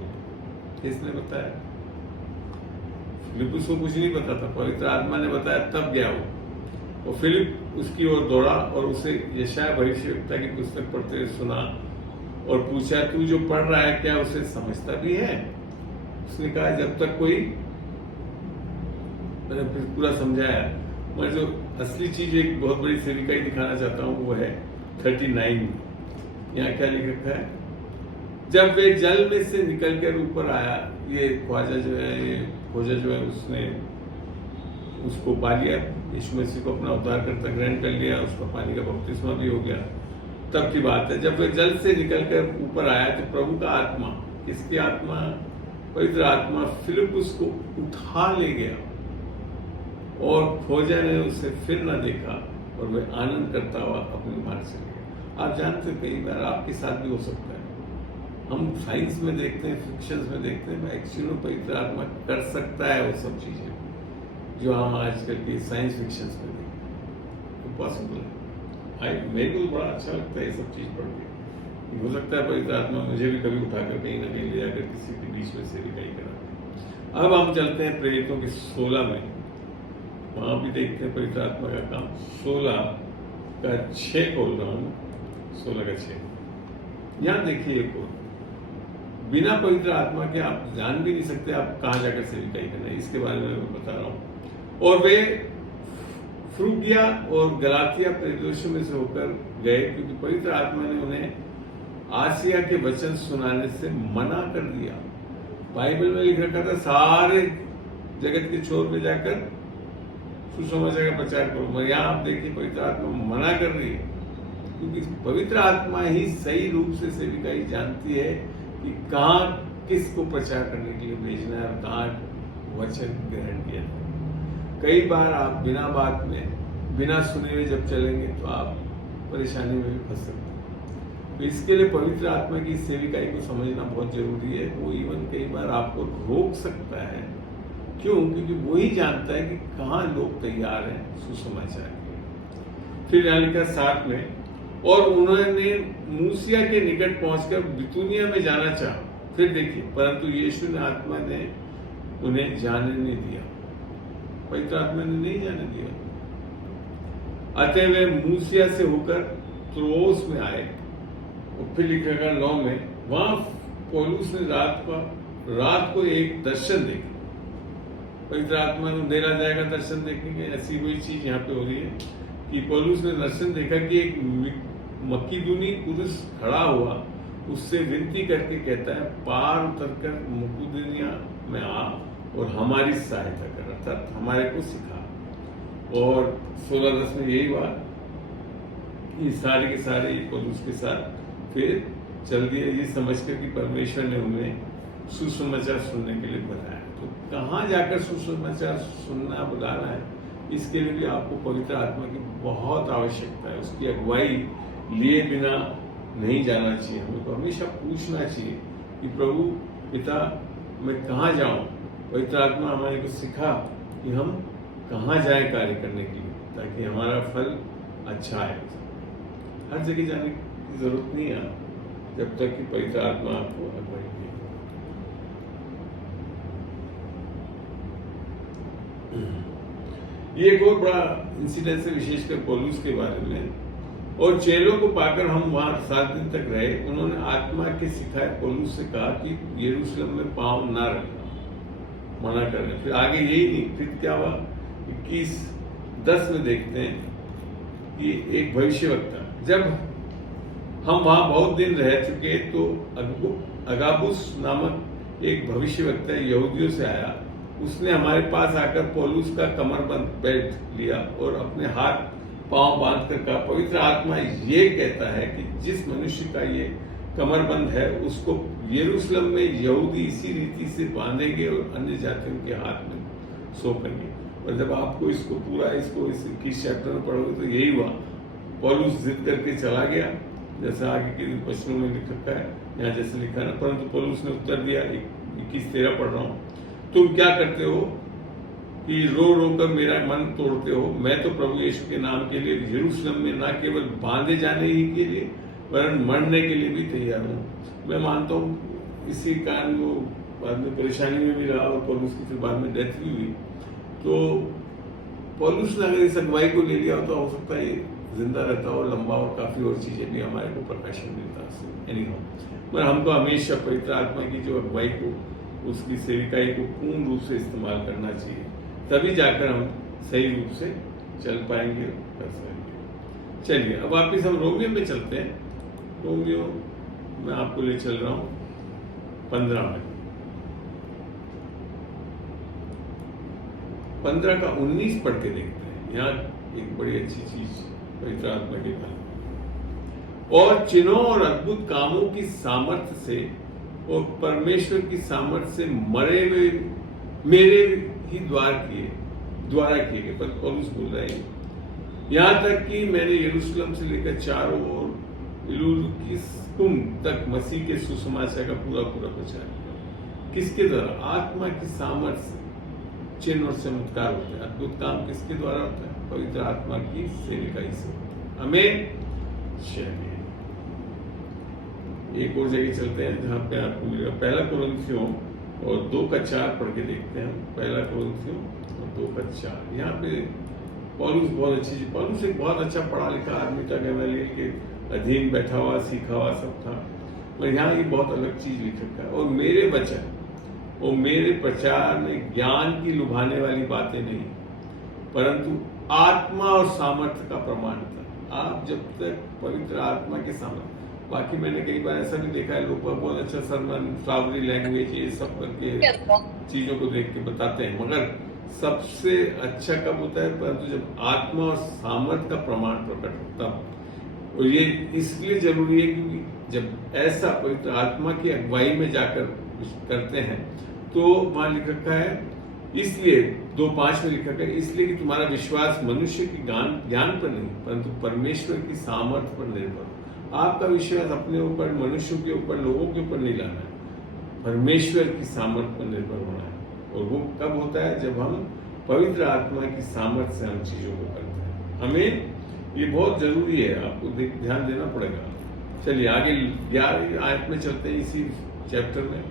किसने बताया? फिलिपुस को कुछ नहीं पता था, पवित्र आत्मा ने बताया, तब गया वो। और फिलिप उसकी ओर दौड़ा और उसे यशाया भविष्यवक्ता की पुस्तक पढ़ते हुए सुना और पूछा, तू जो पढ़ रहा है क्या उसे समझता भी है? उसने कहा, जब तक कोई, मैंने फिर पूरा समझाया। मैं जो असली चीज एक बहुत बड़ी सेविका ही दिखाना चाहता हूँ वो है 39। यहाँ क्या लिख रखा है? जब वे जल में से निकलकर ऊपर आया, ये ख्वाजा जो है, ये खोजा जो है, उसने उसको पा लिया, यीशु मसीह को अपना उद्धारकर्ता ग्रहण कर लिया, उसका पानी का बपतिस्मा भी हो गया। तब की बात है, जब वे जल से निकलकर ऊपर आया तो प्रभु का आत्मा, किसकी आत्मा? पवित्र आत्मा फिलिपुस को उठा ले गया और खोजा ने उसे फिर न देखा और वे आनंद करता हुआ अपने मार्ग से गया। आप जानते हो कई बार आपके साथ भी हो सकता है, हम साइंस में देखते हैं, फिक्शंस में देखते हैं, एक्चुअली पवित्र आत्मा कर सकता है वो सब चीजें जो हम आजकल की साइंस फिक्शंस में देखते हैं, इम्पॉसिबल है। मेरे को बड़ा अच्छा लगता है ये सब चीज पढ़ के। हो सकता है पवित्र आत्मा मुझे भी कभी उठाकर कहीं ना कहीं ले जाकर किसी के बीच में से रिकाई करा। अब हम चलते हैं प्रेरितों की 16 में, वहां भी देखते हैं पवित्र आत्मा का काम। 16 का 6 खोल रहा हूं, 16 का 6। यहाँ देखिए एक और, बिना पवित्र आत्मा के आप जान भी नहीं सकते आप कहाँ जाकर से रिकाई करना है, इसके बारे में मैं बता रहा हूँ। और वे फ्रूगिया और गलातिया प्रदेशों में से होकर गए क्योंकि पवित्र आत्मा ने उन्हें आसिया के वचन सुनाने से मना कर दिया। बाइबल में लिख रखा था सारे जगत के छोर में जाकर सुसमाचार का प्रचार करो, मगर यहाँ आप देखिए पवित्र आत्मा मना कर रही है क्योंकि पवित्र आत्मा ही सही रूप से सेविकाई जानती है कि कहाँ किसको प्रचार करने के लिए भेजना है और कहाँ वचन ग्रहण किया है। कई बार आप बिना बात में, बिना सुने हुए जब चलेंगे तो आप परेशानी में भी फंस सकते हैं। तो इसके लिए पवित्र आत्मा की सेविकाई को समझना बहुत जरूरी है। वो इवन कई बार आपको रोक सकता है। क्यों? क्योंकि वो ही जानता है कि कहाँ लोग तैयार हैं सुसमाचार के। फिर यहाँ लिखा 7 में, और उन्होंने मूसिया के निकट पहुंचकर बितूनिया में जाना चाहा। फिर देखिए, परंतु यीशु ने आत्मा ने उन्हें जाने नहीं दिया। पवित्र आत्मा ने नहीं जाने दिया। अतः वे मूसिया से होकर त्रोस में आए। और फिर लिखेगा 9 में, वहां पौलुस ने रात को एक दर्शन देखा। पवित्र आत्मा को अंधेरा जाएगा दर्शन देखेंगे। ऐसी वही चीज यहाँ पे हो रही है कि पौलुस ने दर्शन देखा कि एक मकीदुनी पुरुष खड़ा हुआ, उससे विनती करके कहता है, पार उतरकर मकीदुनिया में आ और हमारी सहायता कर, अर्थात हमारे को सिखा। और 16-10 में यही हुआ कि सारे के सारे पौलुस के साथ फिर चल दिए, ये समझकर कि परमेश्वर ने उन्हें सुसमाचार सुनने के लिए बुलाया। तो कहाँ जाकर सुसमाचार सुनना बुलाना है, इसके लिए भी आपको पवित्र आत्मा की बहुत आवश्यकता है। उसकी अगुवाई लिए बिना नहीं जाना चाहिए। हमें तो हमेशा पूछना चाहिए कि प्रभु पिता मैं कहाँ जाऊं। पवित्र आत्मा हमारे को सिखा कि हम कहाँ जाए कार्य करने के लिए, ताकि हमारा फल अच्छा आए। हर जगह जाने की जरूरत नहीं है जब तक कि पवित्र आत्मा आपको अगुवाई दे। ये एक और बड़ा इंसिडेंस है, विशेषकर पौलुस के बारे में। और चेलों को पाकर हम वहां 7 दिन तक रहे। उन्होंने आत्मा के सिखाए पौलुस से कहा कि यरूशलेम में पांव ना रखना, मना करना। फिर आगे यही नहीं, फिर क्या हुआ? 21-10 में देखते हैं कि एक भविष्यवक्ता, जब हम वहां बहुत दिन रह चुके तो अगाबुस नामक एक भविष्यवक्ता यहूदियों से आया। उसने हमारे पास आकर पौलुस का कमरबंद बेल्ट लिया और अपने हाथ पांव बांधकर कहा, पवित्र आत्मा ये कहता है कि जिस मनुष्य का ये कमरबंद है उसको यरूशलेम में यहूदी इसी रीति से बांधेंगे और अन्य जातियों के हाथ में सौंपेंगे। और जब आपको इसको 21 चैप्टर में पढ़ोगे तो यही हुआ। पौलुस जिद करके चला गया, जैसा आगे के वचनों में लिखा है, यहाँ जैसे लिखा है ना। परंतु पौलुस ने उत्तर दिया, 21-13 पढ़ रहा हूँ, तुम क्या करते हो कि रो रो कर मेरा मन तोड़ते हो? मैं तो प्रभु यीशु के नाम के लिए यरूशलेम में न केवल बांधे जाने ही के लिए वरन मरने के लिए भी तैयार हूँ। मैं मानता हूँ इसी कारण वो बाद में परेशानी में भी रहा और पौलुस की फिर बाद में डेथ भी हुई। तो पौलुस ने अगर इस अगुवाई को ले लिया तो हो सकता है जिंदा रहता और लंबा और काफी और चीजें भी हमारे को प्रकाशन मिलता। एनीहाउ, मगर हमको हमेशा पवित्र आत्मा की जो अगुवाई को, उसकी सेविकाई को पूर्ण रूप से इस्तेमाल करना चाहिए, तभी जाकर हम सही रूप से चल पाएंगे, कर सकेंगे। चलिए अब वापिस हम रोमियो में चलते हैं। रोमियो मैं आपको ले चल रहा हूं 15 में। 15 का 19 पढ़ के देखते हैं। यहाँ एक बड़ी अच्छी चीज पवित्र आत्मा के बारे, और चिन्हों और अद्भुत कामों की सामर्थ्य से और परमेश्वर की सामर्थ्य से मरे हुए मेरे ही द्वारा किए गए। पर पौलुस बोल रहे हैं, यहाँ तक कि मैंने यरूशलेम से लेकर चारों ओर इल्लुरिकुम तक मसीह के सुसमाचार का पूरा प्रचार किया। किसके द्वारा? आत्मा की सामर्थ्य से चिन्ह और चमत्कार होते हैं। अद्भुत काम किसके द्वारा होता है? पवित्र आत्मा की सेविकाई से। आमीन। चलिए एक और जगह चलते हैं जहाँ पे आपको मिलेगा 1 कुरिन्थियों और 2:4 पढ़ के देखते हैं। 1 कुरिन्थियों और 2:4। यहाँ पे पौलुस बहुत अच्छी चीज, पौलुस एक बहुत अच्छा पढ़ा लिखा आदमी था, गमलीएल के अधीन बैठा हुआ सीखा हुआ सब था। और यहाँ ये बहुत अलग चीज लिख रखा है, और मेरे वचन और मेरे प्रचार में ज्ञान की लुभाने वाली बातें नहीं, परंतु आत्मा और सामर्थ्य का प्रमाण था। आप जब तक पवित्र आत्मा के सामर्थ्य, बाकी मैंने कई बार ऐसा भी देखा है, लोग बहुत अच्छा सरमन, फ्लावरी लैंग्वेज, ये सब करके चीजों को देख के बताते हैं, मगर सबसे अच्छा कब होता है? परंतु जब आत्मा और सामर्थ्य का प्रमाण प्रकट होता। और ये इसलिए जरूरी है क्योंकि जब ऐसा पवित्र आत्मा की अगुवाई में जाकर करते हैं तो वहां लिख रखा है, इसलिए 2:5 में लिखा है, इसलिए कि तुम्हारा विश्वास मनुष्य की ज्ञान पर नहीं परंतु परमेश्वर की सामर्थ्य पर निर्भर हो। आपका विश्वास अपने ऊपर, मनुष्यों के ऊपर, लोगों के ऊपर नहीं लाना है, परमेश्वर की सामर्थ्य पर निर्भर होना है। और वो कब होता है? जब हम पवित्र आत्मा की सामर्थ्य से हम चीजों को करते हैं। हमें ये बहुत जरूरी है, आपको ध्यान देना पड़ेगा। चलिए आगे 11 आयत में चलते हैं, इसी चैप्टर में।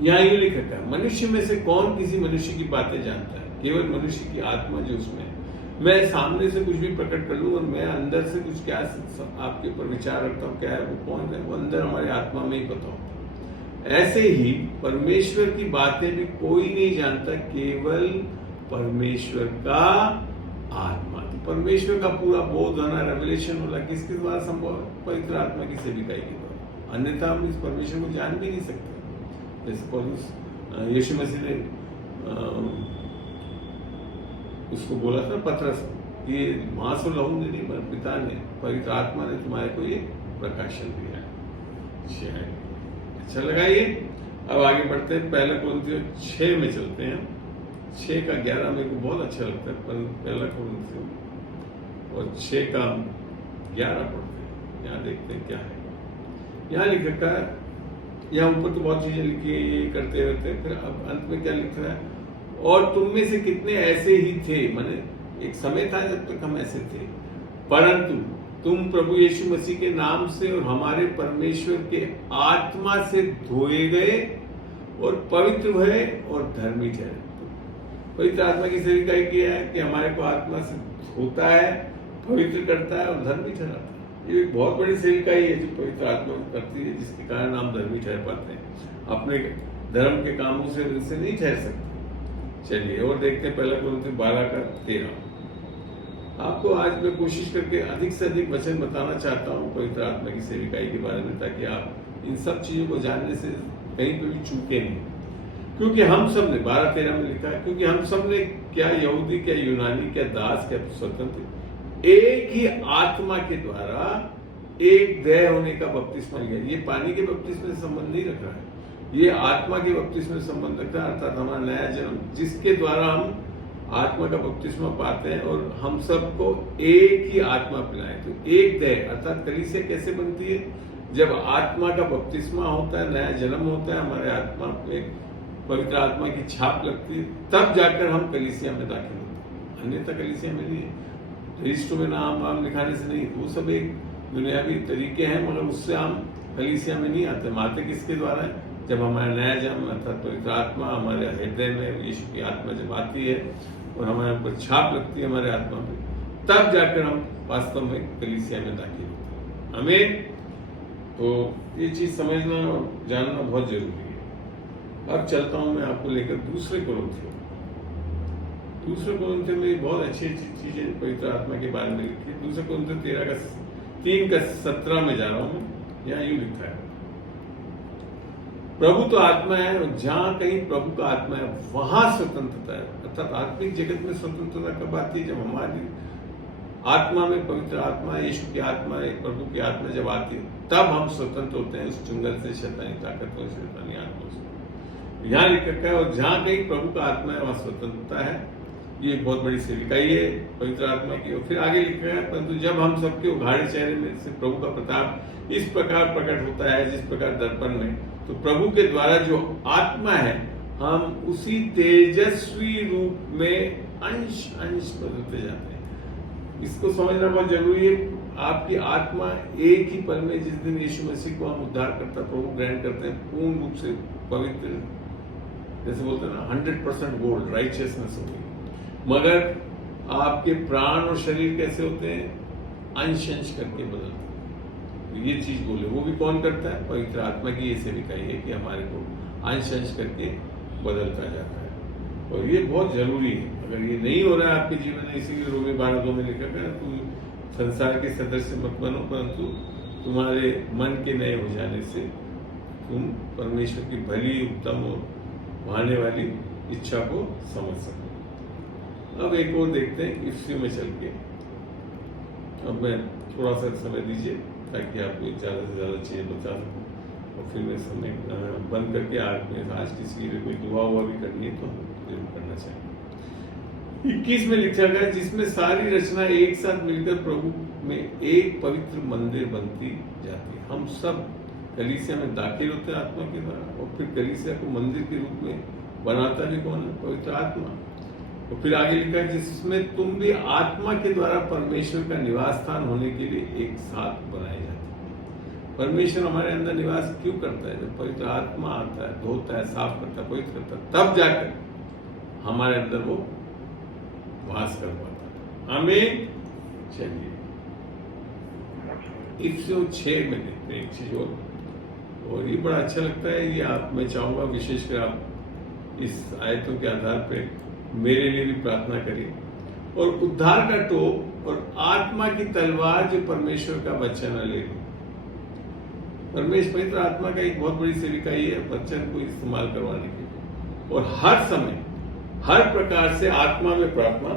यहाँ ये लिखा है, मनुष्य में से कौन किसी मनुष्य की बातें जानता है? केवल मनुष्य की आत्मा जो उसमें है। मैं सामने से कुछ भी प्रकट कर लूं और मैं अंदर से कुछ क्या आपके ऊपर विचार रखता हूँ, क्या है वो, कौन है वो, अंदर हमारे आत्मा में ही पता होता है। ऐसे ही परमेश्वर की बातें भी कोई नहीं जानता, केवल परमेश्वर का आत्मा। तो परमेश्वर का पूरा बोध होना, रेवलेशन होना किसके द्वारा संभव है? पवित्र आत्मा की सेविकाई के द्वारा। अन्यथा हम इस परमेश्वर को जान भी नहीं सकते। जैसे पौलुस यीशु मसीह ने उसको बोला था, पतरस, ये मांस और लहू ने नहीं, पर पिता ने, पवित्र आत्मा ने तुम्हारे को ये प्रकाशन दिया है। अच्छा लगा ये। अब आगे बढ़ते हैं, 1 कोरिन्थियों 6 में चलते हैं। 6 का 11 मेरे को बहुत अच्छा लगता है, पर 1 कोरिन्थियों और 6 का 11 पढ़ते हैं। यहाँ देखते हैं क्या है। यहाँ लिख रखा है, यहाँ ऊपर तो बहुत चीजें लिखी है, ये करते रहते, फिर अब अंत में क्या लिख रहा है? और तुम में से कितने ऐसे ही थे, माने एक समय था जब तक हम ऐसे थे, परंतु तुम प्रभु यीशु मसीह के नाम से और हमारे परमेश्वर के आत्मा से धोए गए और पवित्र हुए और धर्मी ठहरे। पवित्र आत्मा की सेविकाई किया है कि हमारे को आत्मा से धोता है, पवित्र करता है और धर्मी ठहराता है। ये एक बहुत बड़ी सेविकाई है जो पवित्र आत्मा करती है, जिसके कारण हम धर्मी ठहर पाते हैं। अपने धर्म के कामों से नहीं ठहर सकते। चलिए और देखते हैं 1 कोरिन्थियों 12 का 13। आपको आज मैं कोशिश करके अधिक से अधिक वचन बताना चाहता हूँ पवित्र आत्मा की सेविकाई के बारे में, ताकि आप इन सब चीजों को जानने से कहीं पे भी चूके नहीं। क्योंकि हम सब ने 12-13 में लिखा है, क्योंकि हम सब ने, क्या यहूदी, क्या यूनानी, क्या दास, क्या स्वतंत्र, एक ही आत्मा के द्वारा एक देह होने का बपतिस्मा लिया। ये पानी के बपतिस्मे से संबंध नहीं रख रहा है, ये आत्मा के बपतिस्मे से संबंध रखता है, अर्थात हमारा नया जन्म, जिसके द्वारा हम आत्मा का बपतिस्मा पाते हैं और हम सबको एक ही आत्मा पिलाए। तो एक देह अर्थात कलीसिया कैसे बनती है? जब आत्मा का बपतिस्मा होता है, नया जन्म होता है, हमारे आत्मा पे पवित्र आत्मा की छाप लगती है, तब जाकर हम कलीसिया में दाखिल होते हैं। अन्यथा कलीसिया में नहीं, रजिस्टर में नाम लिखाने से नहीं, वो सब एक दुनियावी तरीके हैं, मगर उससे हम कलीसिया में नहीं आते। हम आते किसके द्वारा है? जब हमारा नया जन्म अर्थात पवित्र आत्मा हमारे हृदय में, यीशु की आत्मा जब आती है और हमारे ऊपर छाप लगती है हमारे आत्मा पे, तब जाकर हम वास्तव में कलीसिया में दाखिल होते हैं। हमें तो ये चीज समझना जानना बहुत जरूरी है। अब चलता हूं मैं आपको लेकर दूसरे कोरिन्थियों में बहुत अच्छी चीजें पवित्र आत्मा के बारे में लिखी है। दूसरे कोरिन्थियों 3 का 17 में जा रहा हूं मैं। यहाँ यूं लिखा है, प्रभु तो आत्मा है और जहां कहीं प्रभु का आत्मा है वहां स्वतंत्रता है। अर्थात आत्मिक जगत में स्वतंत्रता कब आती है? जब हमारी आत्मा में पवित्र आत्मा, यीशु की आत्मा, प्रभु की आत्मा जब आती है, तब हम स्वतंत्र होते हैं उस चुंगल से, शैतानी ताकतों से, शैतानी आत्मा से। यहाँ लिख रखा है, और जहां कहीं प्रभु का आत्मा है वहां स्वतंत्रता है। ये बहुत बड़ी सेविकाई है पवित्र आत्मा की। और फिर आगे लिख रहा है, परंतु जब हम सबके उघाड़े चेहरे में से प्रभु का प्रताप इस प्रकार प्रकट होता है जिस प्रकार दर्पण में, तो प्रभु के द्वारा जो आत्मा है हम उसी तेजस्वी रूप में अंश अंश बदलते जाते हैं। इसको समझना बहुत जरूरी है। आपकी आत्मा एक ही पल में, जिस दिन यीशु मसीह को हम उद्धार करता प्रभु ग्रहण करते हैं, पूर्ण रूप से पवित्र, जैसे बोलते हैं ना 100% गोल्ड राइचियसनेस होगी। मगर आपके प्राण और शरीर कैसे होते हैं? अंश अंश करके बदलते हैं। ये चीज बोले, वो भी कौन करता है? पवित्र आत्मा की ये सेविकाई है कि हमारे को अंश अंश करके बदलता जाता है। और ये बहुत जरूरी है। अगर ये नहीं हो रहा है आपके जीवन में, इसीलिए रोमी 12:2 में लिखा गया, तुम संसार के सदस्य मत बनो, परंतु तुम्हारे मन के नए हो जाने से तुम परमेश्वर की भली, उत्तम और भाने वाली इच्छा को समझ सको। अब एक और देखते हैं इफ्सियों में चल के। अब मैं थोड़ा सा समय दीजिए ताकि आपको ज़्यादा से ज़्यादा चीज़ें बता सकूँ, और फिर मैं समय बंद करके आज किसी की कोई दुआ हुआ भी करनी है तो हम जरूर करना चाहिए। 21 में लिखा गया, जिसमें सारी रचना एक साथ मिलकर प्रभु में एक पवित्र मंदिर बनती जाती है। हम सब कलीसिया में दाखिल होते हैं आत्मा के द्वारा, और फिर कलीसिया को मंदिर के रूप में बनाता भी कौन है? पवित्र आत्मा। और फिर आगे लिखा है, जिसमें तुम भी आत्मा के द्वारा परमेश्वर का निवास स्थान होने के लिए एक साथ बनाए जाते हैं। परमेश्वर हमारे अंदर निवास क्यों करता है? जब पवित्र आत्मा आता है, धोता है, साफ करता है, पवित्र करता है, तब जाकर हमारे अंदर वो वास कर पाता है। हमें चलिए इफ्सियों 6 में देखते हैं एक चीज और ये बड़ा अच्छा लगता है। ये आप, मैं चाहूंगा विशेषकर आप इस आयतों के आधार पे मेरे लिए भी प्रार्थना करिए। और उद्धार का टोप और आत्मा की तलवार जो परमेश्वर का वचन ले लो। परमेश्वर पवित्र आत्मा का एक बहुत बड़ी सेविका ही है वचन को इस्तेमाल करवाने के लिए, और हर समय हर प्रकार से आत्मा में प्रार्थना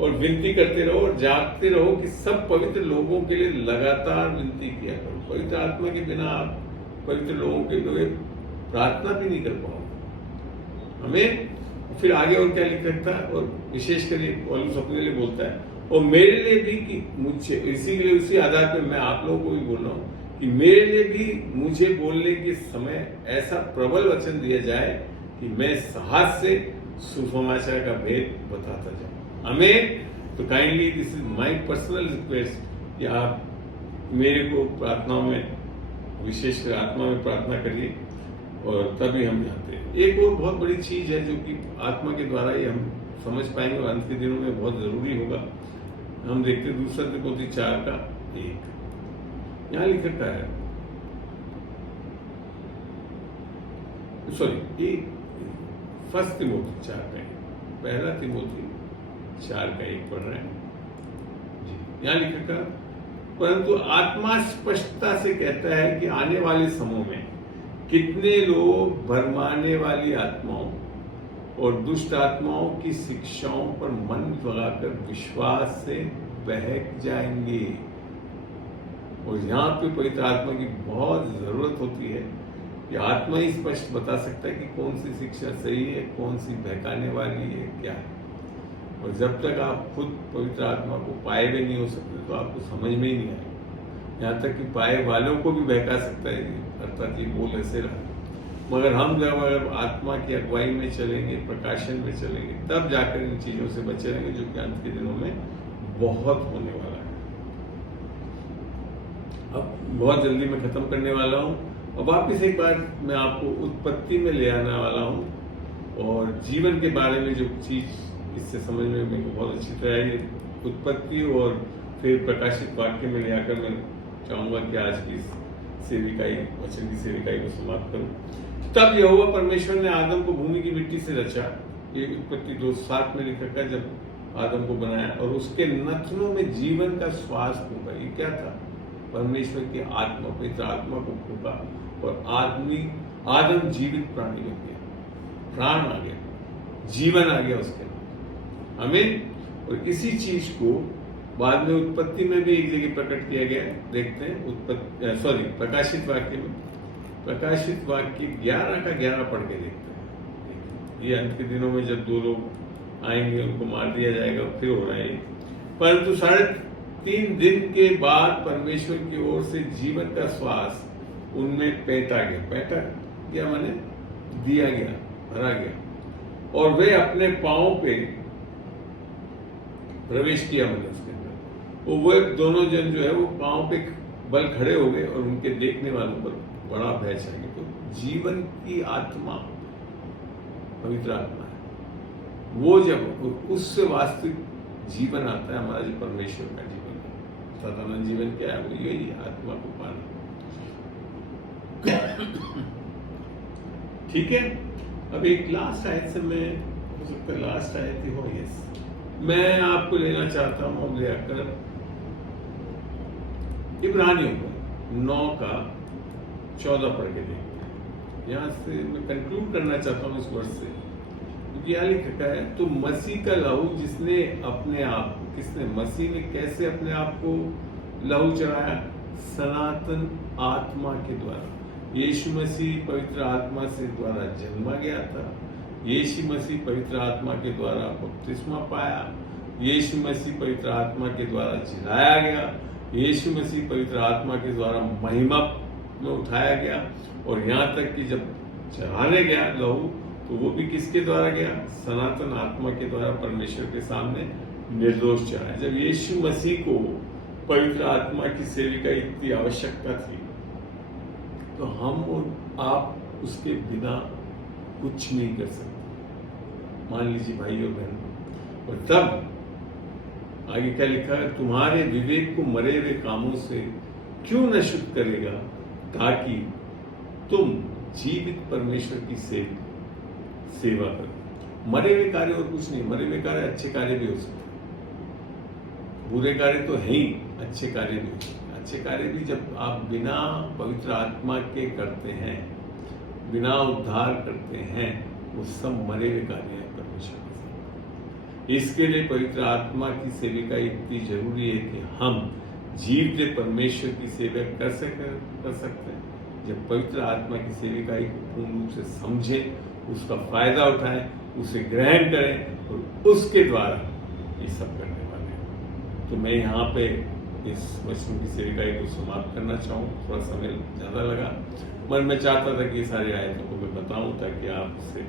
और विनती करते रहो और जागते रहो कि सब पवित्र लोगों के लिए लगातार विनती किया करो। पवित्र आत्मा के बिना आप पवित्र लोगों के लिए प्रार्थना भी नहीं कर पाओगे। हमें फिर आगे और क्या लिख रखता है, और विशेषकर पौलुस अपने लिए बोलता है और मेरे लिए भी कि मुझे, इसीलिए उसी आधार पर मैं आप लोगों को भी बोल रहा हूँ कि मेरे लिए भी मुझे बोलने के समय ऐसा प्रबल वचन दिया जाए कि मैं साहस से सुसमाचार का भेद बताता जाऊं। हमें तो kindly this is my personal request कि आप मेरे को प्रार्थनाओं में, विशेषकर आत्मा में प्रार्थना करिए, और तभी हम जाते हैं। एक और बहुत बड़ी चीज है जो कि आत्मा के द्वारा ही हम समझ पाएंगे और अंत के दिनों में बहुत जरूरी होगा। हम देखते हैं 2 तिमोथी 4:1 यहाँ लिख रखा है, सॉरी 1 तिमोथी 4:1, 1 तिमोथी 4:1 पढ़ रहे हैं जी। यहाँ लिख रखा, परंतु आत्मा स्पष्टता से कहता है कि आने वाले समय में कितने लोग भरमाने वाली आत्माओं और दुष्ट आत्माओं की शिक्षाओं पर मन लगाकर विश्वास से बहक जाएंगे। और यहाँ पे पवित्र आत्मा की बहुत जरूरत होती है कि आत्मा ही स्पष्ट बता सकता है कि कौन सी शिक्षा सही है, कौन सी बहकाने वाली है, क्या है। और जब तक आप खुद पवित्र आत्मा को पाए भी नहीं हो सकते तो आपको समझ में ही नहीं आएगा। यहाँ तक कि पाए वालों को भी बहका सकता है, अर्थात ये बोल ऐसे रहा। मगर हम जब अगर आत्मा की अगुवाई में चलेंगे, प्रकाशन में चलेंगे, तब जाकर इन चीजों से बचे रहेंगे जो कि अंत के दिनों में बहुत होने वाला है। अब बहुत जल्दी मैं खत्म करने वाला हूँ और वापिस एक बार मैं आपको उत्पत्ति में ले आने वाला हूँ और जीवन के बारे में जो चीज इससे समझ में मेरे को बहुत अच्छी तरह है। उत्पत्ति और फिर प्रकाशित वाक्य में ले आकर मैं चाहूंगा कि आज की सेविकाई, वचन की सेविकाई को समाप्त करूं। तब यहोवा परमेश्वर ने आदम को भूमि की मिट्टी से रचा। ये उत्पत्ति 2:7 में लिखा है, जब आदम को बनाया और उसके नथनों में जीवन का श्वास फूंका। ये क्या था? परमेश्वर की आत्मा, पवित्र आत्मा को फूंका और आदम जीवित प्राणी बन गया, प्राण आ गया, जीवन आ गया उसके अंदर। हमें और इसी चीज को बाद में उत्पत्ति में भी एक जगह प्रकट किया गया है। देखते हैं प्रकाशित वाक्य में, प्रकाशित वाक्य 11:11 पढ़ के देखते हैं। ये अंत के दिनों में जब 2 लोग आएंगे, उनको मार दिया जाएगा, फिर हो रहा है। परंतु 3.5 दिन के बाद परमेश्वर की ओर से जीवन का श्वास उनमें पैटा गया। पैटा गया माने दिया गया, भरा गया, और वे अपने पांव पे प्रवेश किया। मतलब उसके अंदर वो दोनों जन जो है वो पांव पे बल खड़े हो गए और उनके देखने वालों पर बड़ा भय छा गया। तो जीवन की आत्मा पवित्र आत्मा है। वो जब उससे वास्तविक जीवन आता है, हमारा जो परमेश्वर का जीवन है, साधारण जीवन क्या है? वो यही आत्मा को पाना। ठीक है। अब एक लास्ट आयत से मैं, हो सकता है लास्ट आयत ही हो, यस, मैं आपको लेना चाहता हूं अब ले आकर इब्रानियों को 9:14 पढ़ के देखते हैं। यहां से मैं कंक्लूड करना चाहता हूं इस वर्ष से। क्या लिखा है, तो मसीह का लहू जिसने अपने आप को, किसने, मसीह ने कैसे अपने आप को लहू चढ़ाया? सनातन आत्मा के द्वारा। यीशु मसीह पवित्र आत्मा से द्वारा जन्मा गया था, यीशु मसीह पवित्र आत्मा के द्वारा बपतिस्मा पाया, यीशु मसीह पवित्र आत्मा के द्वारा जिलाया गया, यीशु मसीह पवित्र आत्मा के द्वारा महिमा में उठाया गया, और यहाँ तक कि जब चढ़ाने गया लहू तो वो भी किसके द्वारा गया? सनातन आत्मा के द्वारा परमेश्वर के सामने निर्दोष चढ़ाया। जब यीशु मसीह को पवित्र आत्मा की सेविका इतनी आवश्यकता थी, तो हम और आप उसके बिना कुछ नहीं कर सकते। मान लीजिए भाई और बहन, और तब आगे क्या लिखा है? तुम्हारे विवेक को मरे हुए कामों से क्यों न शुद्ध करेगा, ताकि तुम जीवित परमेश्वर की सेवा करो। मरे हुए कार्य और कुछ नहीं, मरे हुए कार्य अच्छे कार्य भी हो सकते, बुरे कार्य तो है ही, अच्छे कार्य भी हो सकते। अच्छे कार्य भी जब आप बिना पवित्र आत्मा के करते हैं, बिना उद्धार करते हैं, वो सब मरे हुए कार्य है परमेश्वर के साथ। इसके लिए पवित्र आत्मा की सेविका इतनी जरूरी है कि हम जीवित परमेश्वर की सेवा कर सकते हैं जब पवित्र आत्मा की सेविका को पूर्ण रूप से समझें, उसका फायदा उठाएं, उसे ग्रहण करें, और उसके द्वारा ये सब करने वाले हैं। तो मैं यहाँ पे इस वचन की सेविकाई को समाप्त करना चाहूँ। थोड़ा समय ज़्यादा लगा, पर मैं चाहता था कि ये सारी आयतों को मैं बताऊँ ताकि आप इससे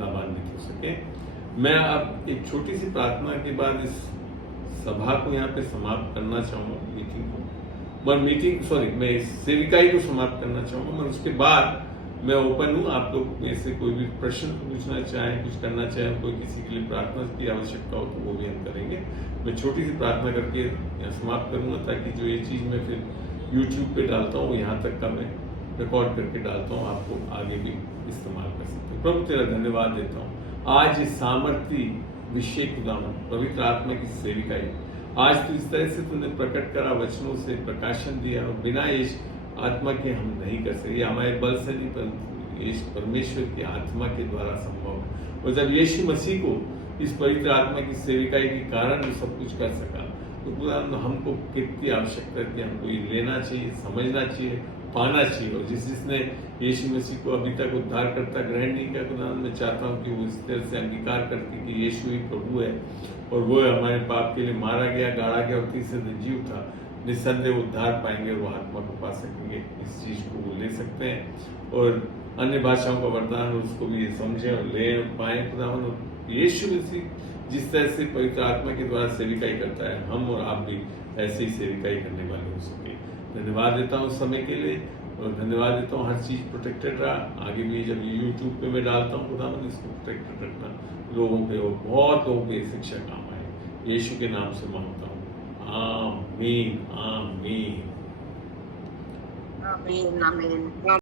लाभान्वित हो सके। मैं अब एक छोटी सी प्रार्थना के बाद इस सभा को यहाँ पे समाप्त करना चाहूँगा, मैं इस सेविकाई को समाप्त करना चाहूँगा। मैं उसके बाद मैं ओपन हूँ, आप लोग में से कोई भी प्रश्न पूछना चाहें, कुछ करना चाहें, कोई किसी के लिए प्रार्थना की आवश्यकता हो तो वो भी हम करेंगे। मैं छोटी सी प्रार्थना करके यहाँ समाप्त करूँगा, ताकि जो ये चीज़ मैं फिर YouTube पे डालता हूँ, यहाँ तक का मैं रिकॉर्ड करके डालता हूँ, आपको आगे भी इस्तेमाल कर सकते हो। प्रभु तेरा धन्यवाद देता हूँ आज इस सामर्थी विषय खुदावन पवित्र आत्मा की सेविकाई, आज तो इस तरह से तूने प्रकट करा, वचनों से प्रकाशन दिया, और बिना इस आत्मा के हम नहीं कर सकते। हमारे बल से नहीं, पर इस परमेश्वर की आत्मा के द्वारा संभव है। और जब यीशु मसीह को इस पवित्र आत्मा की सेविकाई के कारण सब कुछ कर सका, तो खुदावन हमको कितनी आवश्यकता है कि हमको ये लेना चाहिए, समझना चाहिए, पाना चाहिए। और जिसने यीशु मसीह को अभी तक उद्धारकर्ता ग्रहण नहीं किया, खुदावन मैं चाहता हूँ कि वो इस तरह से अंगीकार करके कि यीशु ही प्रभु है, और वो हमारे पाप के लिए मारा गया, गाड़ा गया, और तीसरे दिन जी उठा, निस्संदेह उद्धार पाएंगे और वो आत्मा को पा सकेंगे। इस चीज को वो ले सकते हैं, और अन्य भाषाओं का वरदान उसको भी समझे और ले पाए खुदावन। और यीशु मसीह जिस तरह से पवित्र आत्मा के द्वारा सेविकाई करता है, हम और आप भी ऐसे ही सेविकाई करने वाले हो सके। धन्यवाद देता हूँ उस समय के लिए, और धन्यवाद देता हूँ हर चीज़ प्रोटेक्टेड रहा। आगे भी जब YouTube पे मैं डालता हूँ खुदावन, इसको प्रोटेक्टेड रखना लोगों पे, और बहुत लोगों की शिक्षा काम आए। यीशु के नाम से मांगता हूँ, आमीन आमीन आमीन आमीन।